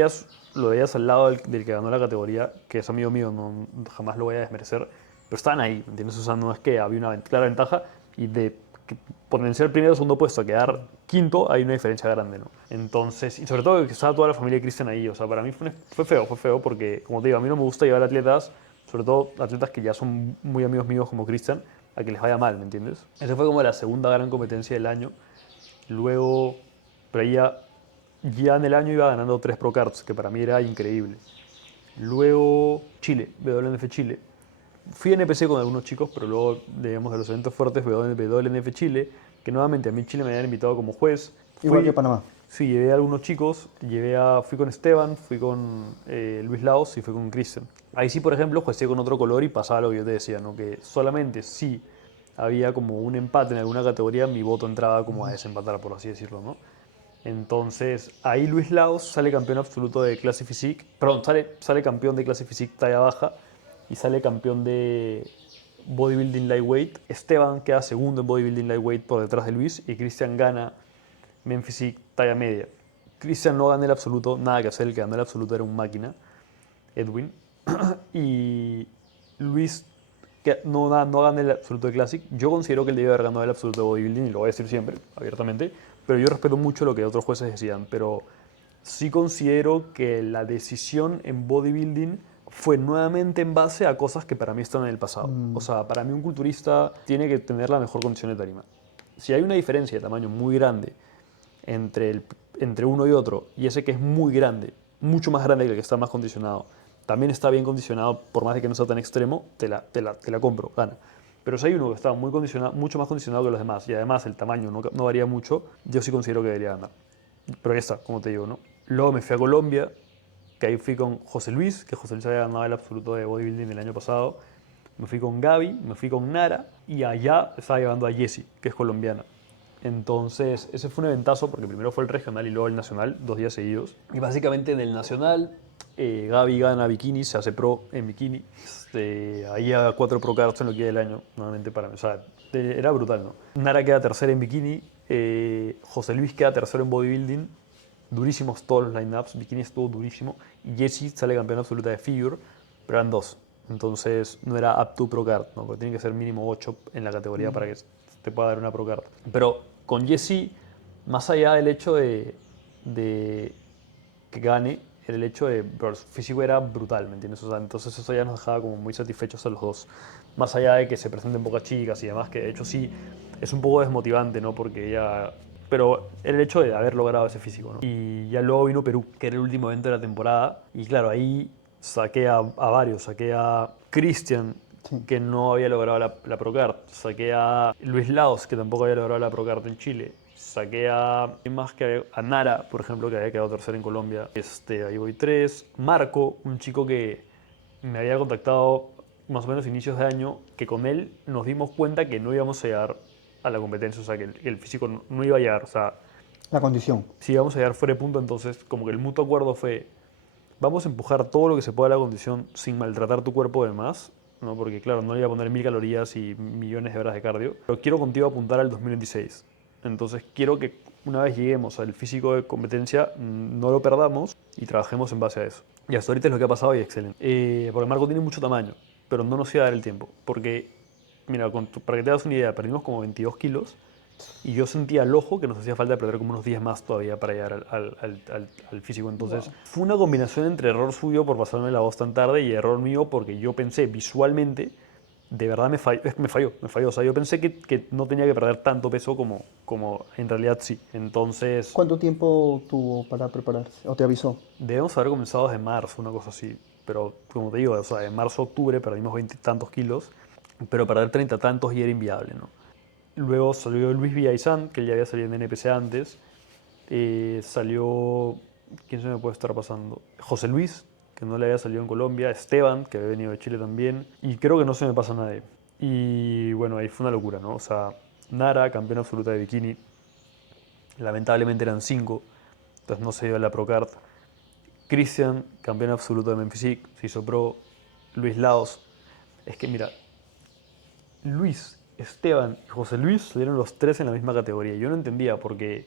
lo veías al lado del que ganó la categoría, que es amigo mío, jamás lo voy a desmerecer, pero estaban ahí, ¿me entiendes? O sea, no es que había una clara ventaja y de potenciar primero o segundo puesto a quedar quinto, hay una diferencia grande, ¿no? Entonces, y sobre todo que estaba toda la familia de Cristian ahí, o sea, para mí fue feo porque, como te digo, a mí no me gusta llevar atletas, sobre todo atletas que ya son muy amigos míos como Cristian, a que les vaya mal, ¿me entiendes? Esa fue como la segunda gran competencia del año. Luego, pero ahí ya en el año iba ganando 3 Pro Cards, que para mí era increíble. Luego, Chile, WNF Chile. Fui a NPC con algunos chicos, pero luego, digamos, de los eventos fuertes, WNF Chile, que nuevamente a mí Chile me habían invitado como juez. Igual que Panamá. Sí, llevé a algunos chicos, fui con Esteban, fui con Luis Laos y fui con Cristian. Ahí sí, por ejemplo, juecé con otro color y pasaba lo que yo te decía, ¿no? Que solamente si había como un empate en alguna categoría, mi voto entraba como a desempatar, por así decirlo, ¿no? Entonces, ahí Luis Laos sale campeón absoluto de Classic Physique, perdón, sale campeón de Classic Physique talla baja y sale campeón de Bodybuilding Lightweight. Esteban queda segundo en Bodybuilding Lightweight por detrás de Luis y Cristian gana Men Physique talla media. Cristian no gana el absoluto, nada que hacer, el que ganó el absoluto era un máquina, Edwin. Y Luis que no gana el absoluto de Classic. Yo considero que él debe haber ganado el absoluto de Bodybuilding y lo voy a decir siempre, abiertamente. Pero yo respeto mucho lo que otros jueces decían. Pero sí considero que la decisión en Bodybuilding fue nuevamente en base a cosas que para mí están en el pasado. O sea, para mí un culturista tiene que tener la mejor condición de tarima. Si hay una diferencia de tamaño muy grande entre uno y otro, y ese que es muy grande, mucho más grande que el que está más condicionado, también está bien condicionado, por más de que no sea tan extremo, te la compro, gana. Pero si hay uno que está muy condicionado, mucho más condicionado que los demás, y además el tamaño no varía mucho, yo sí considero que debería ganar. Pero ya está, como te digo, ¿no? Luego me fui a Colombia, que ahí fui con José Luis, que José Luis había ganado el absoluto de bodybuilding el año pasado. Me fui con Gaby, me fui con Nara, y allá estaba llevando a Jessie, que es colombiana. Entonces, ese fue un eventazo porque primero fue el regional y luego el nacional, 2 días seguidos. Y básicamente en el nacional, Gaby gana bikini, se hace pro en bikini. Ahí a 4 pro cards en lo que queda del año, nuevamente para mí. O sea, era brutal, ¿no? Nara queda tercera en bikini, José Luis queda tercero en bodybuilding. Durísimos todos los lineups, bikini estuvo durísimo. Y Jessie sale campeona absoluta de figure, pero eran 2. Entonces no era up to pro card, ¿no? Porque tiene que ser mínimo 8 en la categoría para que te pueda dar una pro card. Pero con Jessie, más allá del hecho de que gane, el hecho de, pero su físico era brutal, ¿me entiendes? O sea, entonces eso ya nos dejaba como muy satisfechos a los dos. Más allá de que se presenten pocas chicas y demás, que de hecho sí es un poco desmotivante, ¿no? Porque ella... Pero era el hecho de haber logrado ese físico, ¿no? Y ya luego vino Perú, que era el último evento de la temporada. Y claro, ahí saqué a varios. Saqué a Cristian, que no había logrado la Procard. Saqué a Luis Laos, que tampoco había logrado la Procard en Chile. Saqué a Nara, por ejemplo, que había quedado tercero en Colombia. Ahí voy 3. Marco, un chico que me había contactado más o menos a inicios de año, que con él nos dimos cuenta que no íbamos a llegar a la competencia, o sea, que el físico no iba a llegar, o sea... La condición. Si íbamos a llegar fuera de punto, entonces como que el mutuo acuerdo fue, vamos a empujar todo lo que se pueda a la condición sin maltratar tu cuerpo de más, ¿no? Porque claro, no le iba a poner 1000 calorías y millones de horas de cardio, pero quiero contigo apuntar al 2026. Entonces quiero que una vez lleguemos al físico de competencia, no lo perdamos y trabajemos en base a eso. Y hasta ahorita es lo que ha pasado y excelente. Porque Marco tiene mucho tamaño, pero no nos iba a dar el tiempo. Porque, mira, para que te hagas una idea, perdimos como 22 kilos y yo sentía al ojo que nos hacía falta perder como unos 10 más todavía para llegar al físico. Entonces, fue una combinación entre error suyo por pasarme la voz tan tarde y error mío porque yo pensé visualmente, de verdad me falló. O sea, yo pensé que no tenía que perder tanto peso como en realidad sí. Entonces, ¿Cuánto tiempo tuvo para prepararse? ¿O te avisó? debemos haber comenzado desde marzo, una cosa así. Pero, como te digo, o sea, de marzo a octubre perdimos 20 y tantos kilos, pero perder 30 tantos ya era inviable, ¿no? Luego salió Luis Villaizán, que él ya había salido en NPC antes. Salió... ¿Quién se me puede estar pasando? José Luis, que no le había salido en Colombia. Esteban, que había venido de Chile también. Y creo que no se me pasa nadie. Y bueno, ahí fue una locura, ¿no? O sea, Nara, campeona absoluta de bikini. Lamentablemente eran 5, entonces no se dio a la Procard. Cristian, campeón absoluto de Menphysique, se hizo pro. Luis Laos. Es que mira, Luis, Esteban y José Luis salieron los 3 en la misma categoría. Yo no entendía porque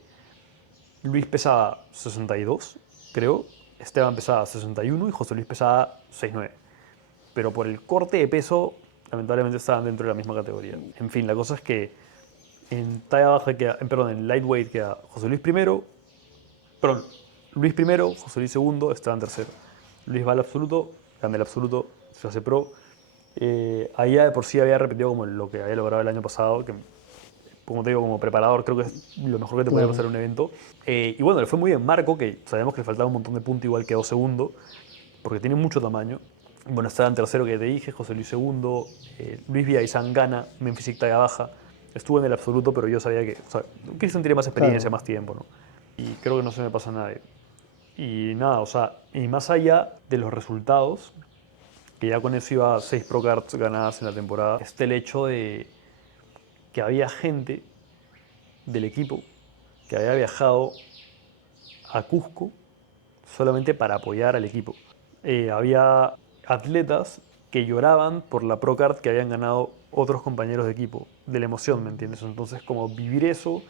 Luis pesaba 62, creo. Esteban pesaba 61 y José Luis pesaba 69. Pero por el corte de peso, lamentablemente estaban dentro de la misma categoría. En fin, la cosa es que en talla baja queda, perdón, en lightweight queda José Luis primero, perdón, Luis primero, José Luis segundo, Esteban tercero. Luis va al absoluto, gana el absoluto, se hace pro. Ahí ya de por sí había repetido como lo que había logrado el año pasado, que como te digo, como preparador creo que es lo mejor que te puede pasar en un evento. Y bueno, le fue muy bien Marco, que sabíamos que le faltaba un montón de puntos, igual quedó segundo, porque tiene mucho tamaño. Bueno, Esteban tercero que te dije, José Luis segundo, Luis Villaizán gana, Menphysique talla baja. Estuvo en el absoluto, pero yo sabía que, o sea, Cristian tiene más experiencia, más tiempo, ¿no? Y creo que no se me pasa a nadie. Y nada, o sea, y más allá de los resultados, que ya con eso iba a 6 Pro Cards ganadas en la temporada, está el hecho de que había gente del equipo que había viajado a Cusco solamente para apoyar al equipo. Había atletas que lloraban por la Pro Card que habían ganado otros compañeros de equipo, de la emoción, ¿me entiendes? Entonces, como vivir eso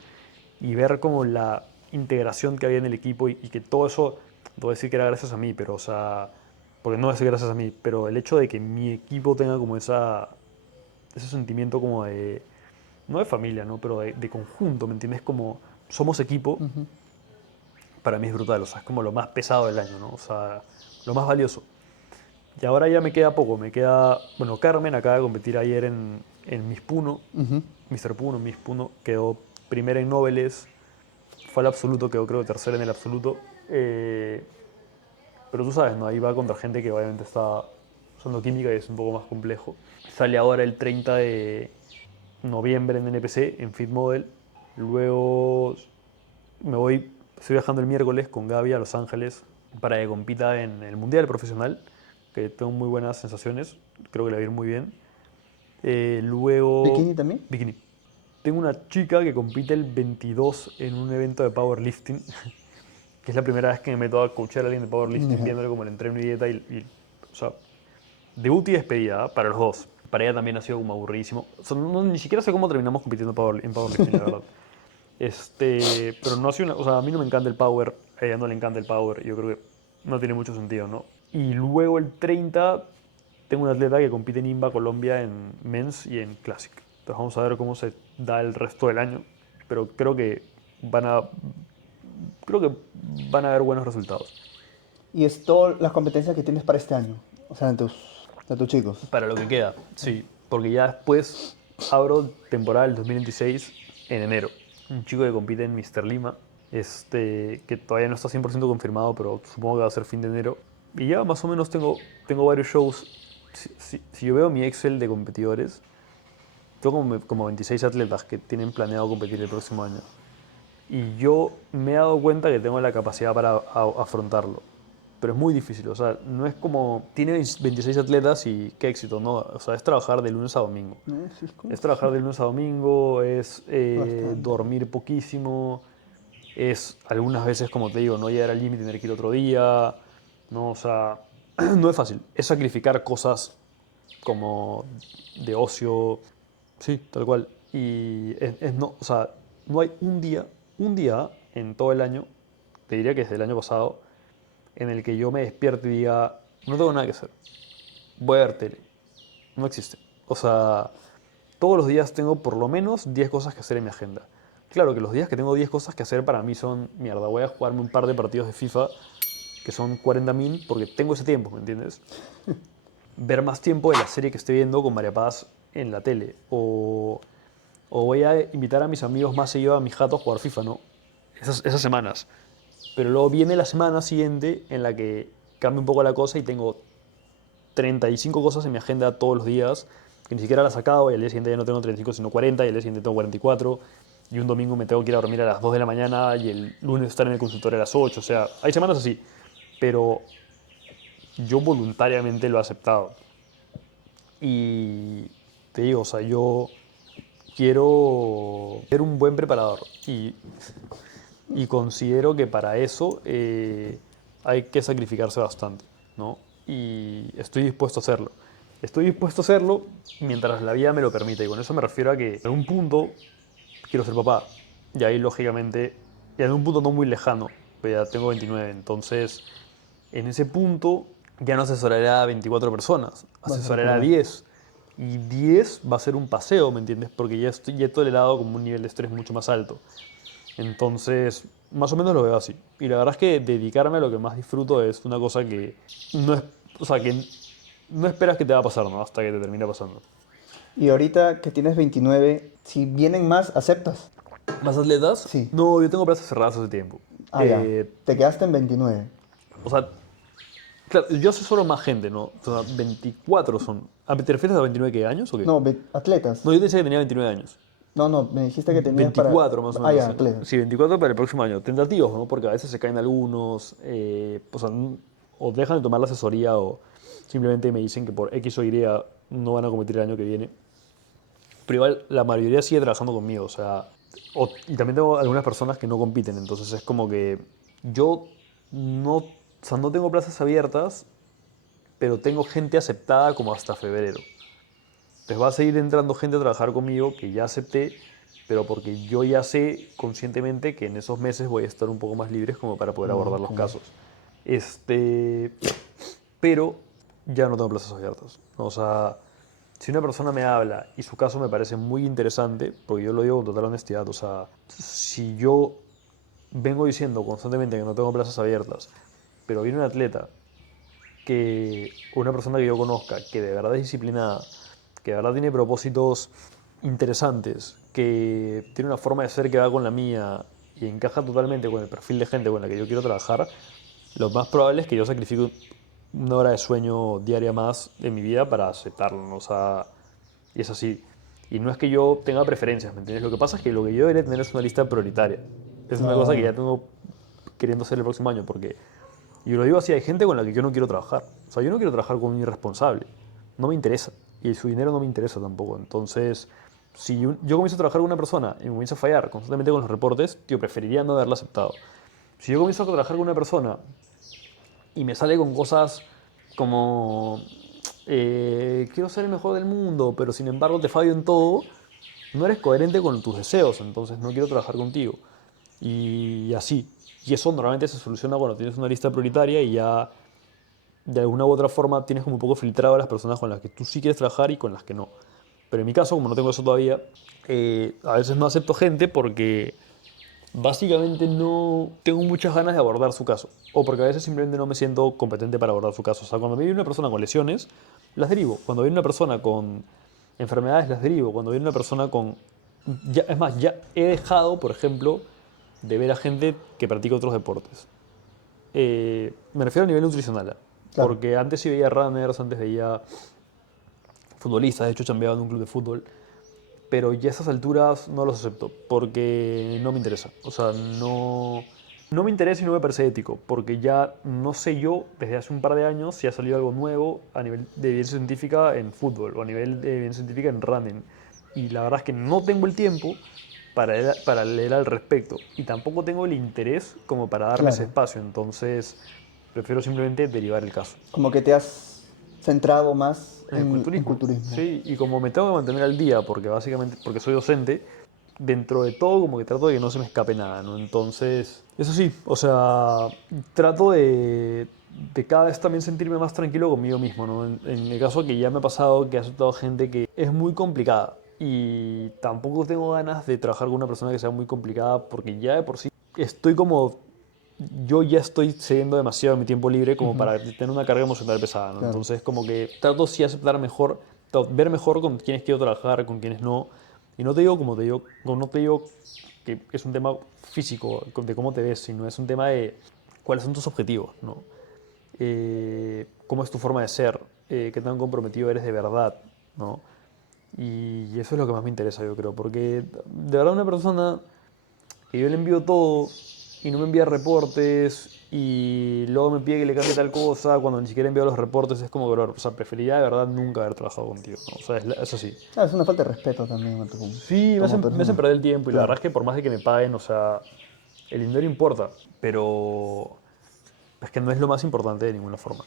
y ver como la integración que había en el equipo y que todo eso, no voy a decir que era gracias a mí, pero, o sea, porque no es gracias a mí, pero el hecho de que mi equipo tenga como ese sentimiento como de, no de familia, ¿no? Pero de conjunto, ¿me entiendes? Como somos equipo, para mí es brutal, o sea, es como lo más pesado del año, ¿no? O sea, lo más valioso. Y ahora ya me queda poco, me queda, bueno, Carmen acaba de competir ayer en Miss Puno, Mr. Puno, Miss Puno, quedó primera en Nobles, fue al absoluto, quedó creo tercera en el absoluto. Pero tú sabes, ¿no? Ahí va contra gente que obviamente está usando química y es un poco más complejo. Sale ahora el 30 de noviembre en NPC, en Fit Model. Luego estoy viajando el miércoles con Gaby a Los Ángeles para que compita en el Mundial Profesional, que tengo muy buenas sensaciones, creo que le va a ir muy bien. Luego... ¿Bikini también? Bikini. Tengo una chica que compite el 22 en un evento de powerlifting, que es la primera vez que me meto a coachar a alguien de powerlifting, viéndole como el entreno y dieta o sea, debut y despedida, ¿eh? Para los dos. Para ella también ha sido como aburridísimo. O sea, ni siquiera sé cómo terminamos compitiendo en powerlifting, la verdad. Pero no ha sido o sea, a mí no me encanta el power, a ella no le encanta el power, yo creo que no tiene mucho sentido, ¿no? Y luego el 30 tengo un atleta que compite en INVA Colombia en Men's y en Classic. Entonces vamos a ver cómo se da el resto del año, pero creo que van a haber buenos resultados. ¿Y es todas las competencias que tienes para este año? O sea, de tus chicos. Para lo que queda, sí, porque ya después abro temporada del 2026 en enero. Un chico que compite en Mr. Lima, que todavía no está 100% confirmado, pero supongo que va a ser fin de enero. Y ya más o menos tengo varios shows. Si yo veo mi Excel de competidores, tengo como 26 atletas que tienen planeado competir el próximo año. Y yo me he dado cuenta que tengo la capacidad para afrontarlo. Pero es muy difícil, o sea, no es como, tiene 26 atletas y qué éxito, no, o sea, es trabajar de lunes a domingo. No, sí, Es trabajar de lunes a domingo, es dormir poquísimo, es algunas veces, como te digo, no llegar al límite y tener que ir otro día, no, o sea, no es fácil. Es sacrificar cosas como de ocio, sí, tal cual. Y no, o sea, no hay un día en todo el año, te diría que desde el año pasado, en el que yo me despierte y diga, no tengo nada que hacer, voy a ver tele. No existe. O sea, todos los días tengo por lo menos 10 cosas que hacer en mi agenda. Claro que los días que tengo 10 cosas que hacer para mí son, mierda, voy a jugarme un par de partidos de FIFA que son 40.000 porque tengo ese tiempo, ¿me entiendes? Ver más tiempo de la serie que estoy viendo con María Paz en la tele. O voy a invitar a mis amigos más seguido a mi jato a jugar FIFA, ¿no? Esas semanas. Pero luego viene la semana siguiente en la que cambia un poco la cosa y tengo 35 cosas en mi agenda todos los días que ni siquiera las he sacado y al día siguiente ya no tengo 35 sino 40 y al día siguiente tengo 44 y un domingo me tengo que ir a dormir a las 2 de la mañana y el lunes estar en el consultorio a las 8. O sea, hay semanas así, pero yo voluntariamente lo he aceptado. Y te digo, o sea, yo quiero ser un buen preparador y considero que para eso hay que sacrificarse bastante, ¿no? Y estoy dispuesto a hacerlo. Estoy dispuesto a hacerlo mientras la vida me lo permita. Y con eso me refiero a que en algún punto quiero ser papá. Y ahí, lógicamente, y en un punto no muy lejano, pues ya tengo 29. Entonces, en ese punto ya no asesoraré a 24 personas, asesoraré a 10. Y 10 va a ser un paseo, ¿me entiendes? Porque ya he tolerado como un nivel de estrés mucho más alto. Entonces, más o menos lo veo así. Y la verdad es que dedicarme a lo que más disfruto es una cosa que no es, o sea, que no esperas que te va a pasar, ¿no? Hasta que te termina pasando. Y ahorita que tienes 29, si vienen más, ¿aceptas? ¿Más atletas? Sí. No, yo tengo plazas cerradas hace tiempo. Ah, ya. Te quedaste en 29. O sea, claro, yo asesoro más gente, ¿no? O sea, 24 son. ¿Te refieres a 29 qué años o qué? No, atletas. No, yo te decía que tenía 29 años. No, me dijiste que tenías 24 más o menos. Ah, ya, atletas. Sí, 24 para el próximo año. Tentativos, ¿no? Porque a veces se caen algunos, o sea, o dejan de tomar la asesoría o simplemente me dicen que por X o Y no van a competir el año que viene. Pero igual la mayoría sigue trabajando conmigo, o sea, y también tengo algunas personas que no compiten, entonces es como que yo no, o sea, no tengo plazas abiertas, pero tengo gente aceptada como hasta febrero. Entonces va a seguir entrando gente a trabajar conmigo que ya acepté, pero porque yo ya sé conscientemente que en esos meses voy a estar un poco más libres como para poder abordar los casos. Pero ya no tengo plazas abiertas. O sea, si una persona me habla y su caso me parece muy interesante, porque yo lo digo con total honestidad, o sea, si yo vengo diciendo constantemente que no tengo plazas abiertas, pero viene un atleta o una persona que yo conozca que de verdad es disciplinada, que de verdad tiene propósitos interesantes, que tiene una forma de ser que va con la mía y encaja totalmente con el perfil de gente con la que yo quiero trabajar, lo más probable es que yo sacrifique una hora de sueño diaria más de mi vida para aceptarlo, ¿no? O sea, y es así. Y no es que yo tenga preferencias, ¿me entiendes? Lo que pasa es que lo que yo debería tener es una lista prioritaria. Es una cosa que ya tengo queriendo hacer el próximo año, porque, y lo digo así, hay gente con la que yo no quiero trabajar. O sea, yo no quiero trabajar con un irresponsable. No me interesa. Y su dinero no me interesa tampoco. Entonces, si yo comienzo a trabajar con una persona y me comienzo a fallar constantemente con los reportes, tío, preferiría no haberla aceptado. Si yo comienzo a trabajar con una persona y me sale con cosas como quiero ser el mejor del mundo, pero sin embargo te fallo en todo, no eres coherente con tus deseos, entonces no quiero trabajar contigo. Y así. Y eso normalmente se soluciona cuando tienes una lista prioritaria y ya de alguna u otra forma tienes como un poco filtrado a las personas con las que tú sí quieres trabajar y con las que no. Pero en mi caso, como no tengo eso todavía, a veces no acepto gente porque básicamente no tengo muchas ganas de abordar su caso. O porque a veces simplemente no me siento competente para abordar su caso. O sea, cuando viene una persona con lesiones, las derivo. Cuando viene una persona con enfermedades, las derivo. Cuando viene una persona con... es más, ya he dejado, por ejemplo, de ver a gente que practica otros deportes. Me refiero a nivel nutricional. Claro. Porque antes sí veía runners, antes veía futbolistas. De hecho, chambeaba en un club de fútbol. Pero ya a esas alturas no los acepto porque no me interesa. O sea, no me interesa y no me parece ético, porque ya no sé yo desde hace un par de años si ha salido algo nuevo a nivel de evidencia científica en fútbol o a nivel de evidencia científica en running. Y la verdad es que no tengo el tiempo para leer al respecto y tampoco tengo el interés como para darme ese espacio. Entonces, prefiero simplemente derivar el caso. Como que te has centrado más en culturismo. culturismo. Sí, y como me tengo que mantener al día, porque básicamente, porque soy docente, dentro de todo como que trato de que no se me escape nada, ¿no? Entonces, eso sí, o sea, trato de cada vez también sentirme más tranquilo conmigo mismo, ¿no? En el caso que ya me ha pasado que he aceptado gente que es muy complicada y tampoco tengo ganas de trabajar con una persona que sea muy complicada porque ya de por sí estoy como... Yo ya estoy cediendo demasiado mi tiempo libre como para tener una carga emocional pesada, ¿no? Claro. Entonces como que trato sí aceptar mejor, ver mejor con quiénes quiero trabajar, con quiénes no. Y no te digo como te digo, no te digo que es un tema físico, de cómo te ves, sino es un tema de cuáles son tus objetivos, ¿no? Cómo es tu forma de ser, qué tan comprometido eres de verdad, ¿no? Y eso es lo que más me interesa, yo creo, porque de verdad una persona que yo le envío todo y no me envía reportes y luego me pide que le cambie tal cosa cuando ni siquiera envío los reportes, es como, bro, o sea, preferiría de verdad nunca haber trabajado contigo, ¿no? O sea, es así. Ah, es una falta de respeto también a tu Sí, me como hacen persona. perder el tiempo y la Claro. verdad es que por más de que me paguen, o sea, el dinero importa, pero es que no es lo más importante de ninguna forma,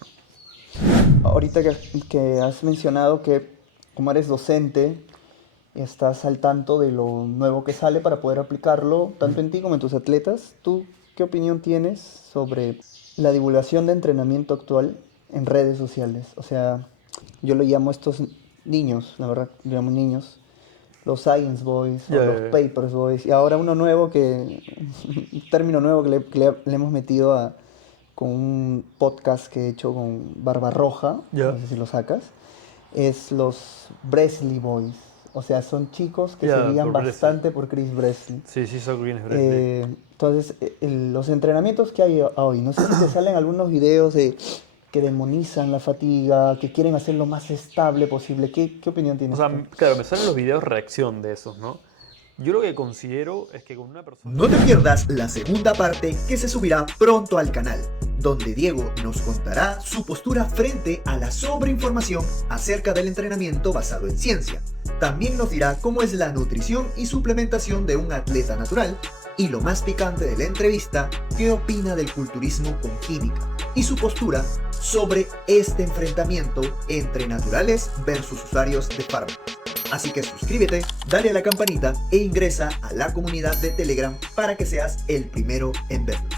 ¿no? Ahorita que has mencionado que como eres docente, estás al tanto de lo nuevo que sale para poder aplicarlo tanto en ti como en tus atletas. ¿Tú qué opinión tienes sobre la divulgación de entrenamiento actual en redes sociales? O sea, yo lo llamo estos niños, la verdad, lo llamo niños, los Science Boys o Ya, los ya, ya. Papers Boys. Y ahora uno nuevo un término nuevo que le hemos metido con un podcast que he hecho con Barbarroja, Ya. no sé si lo sacas, es los Bresley Boys. O sea, son chicos que se Ya, guían por Bresley. bastante por Chris Bresley. Sí, sí, sé quién es Bresley. Entonces, los entrenamientos que hay hoy, no sé si te salen algunos videos que demonizan la fatiga, que quieren hacer lo más estable posible. ¿Qué opinión O tienes sea, tú? claro, me salen los videos reacción de esos, ¿no? Yo lo que considero es que con una persona... No te pierdas la segunda parte que se subirá pronto al canal, donde Diego nos contará su postura frente a la sobreinformación acerca del entrenamiento basado en ciencia. También nos dirá cómo es la nutrición y suplementación de un atleta natural y lo más picante de la entrevista, qué opina del culturismo con química y su postura sobre este enfrentamiento entre naturales versus usuarios de fármacos. Así que suscríbete, dale a la campanita e ingresa a la comunidad de Telegram para que seas el primero en verlo.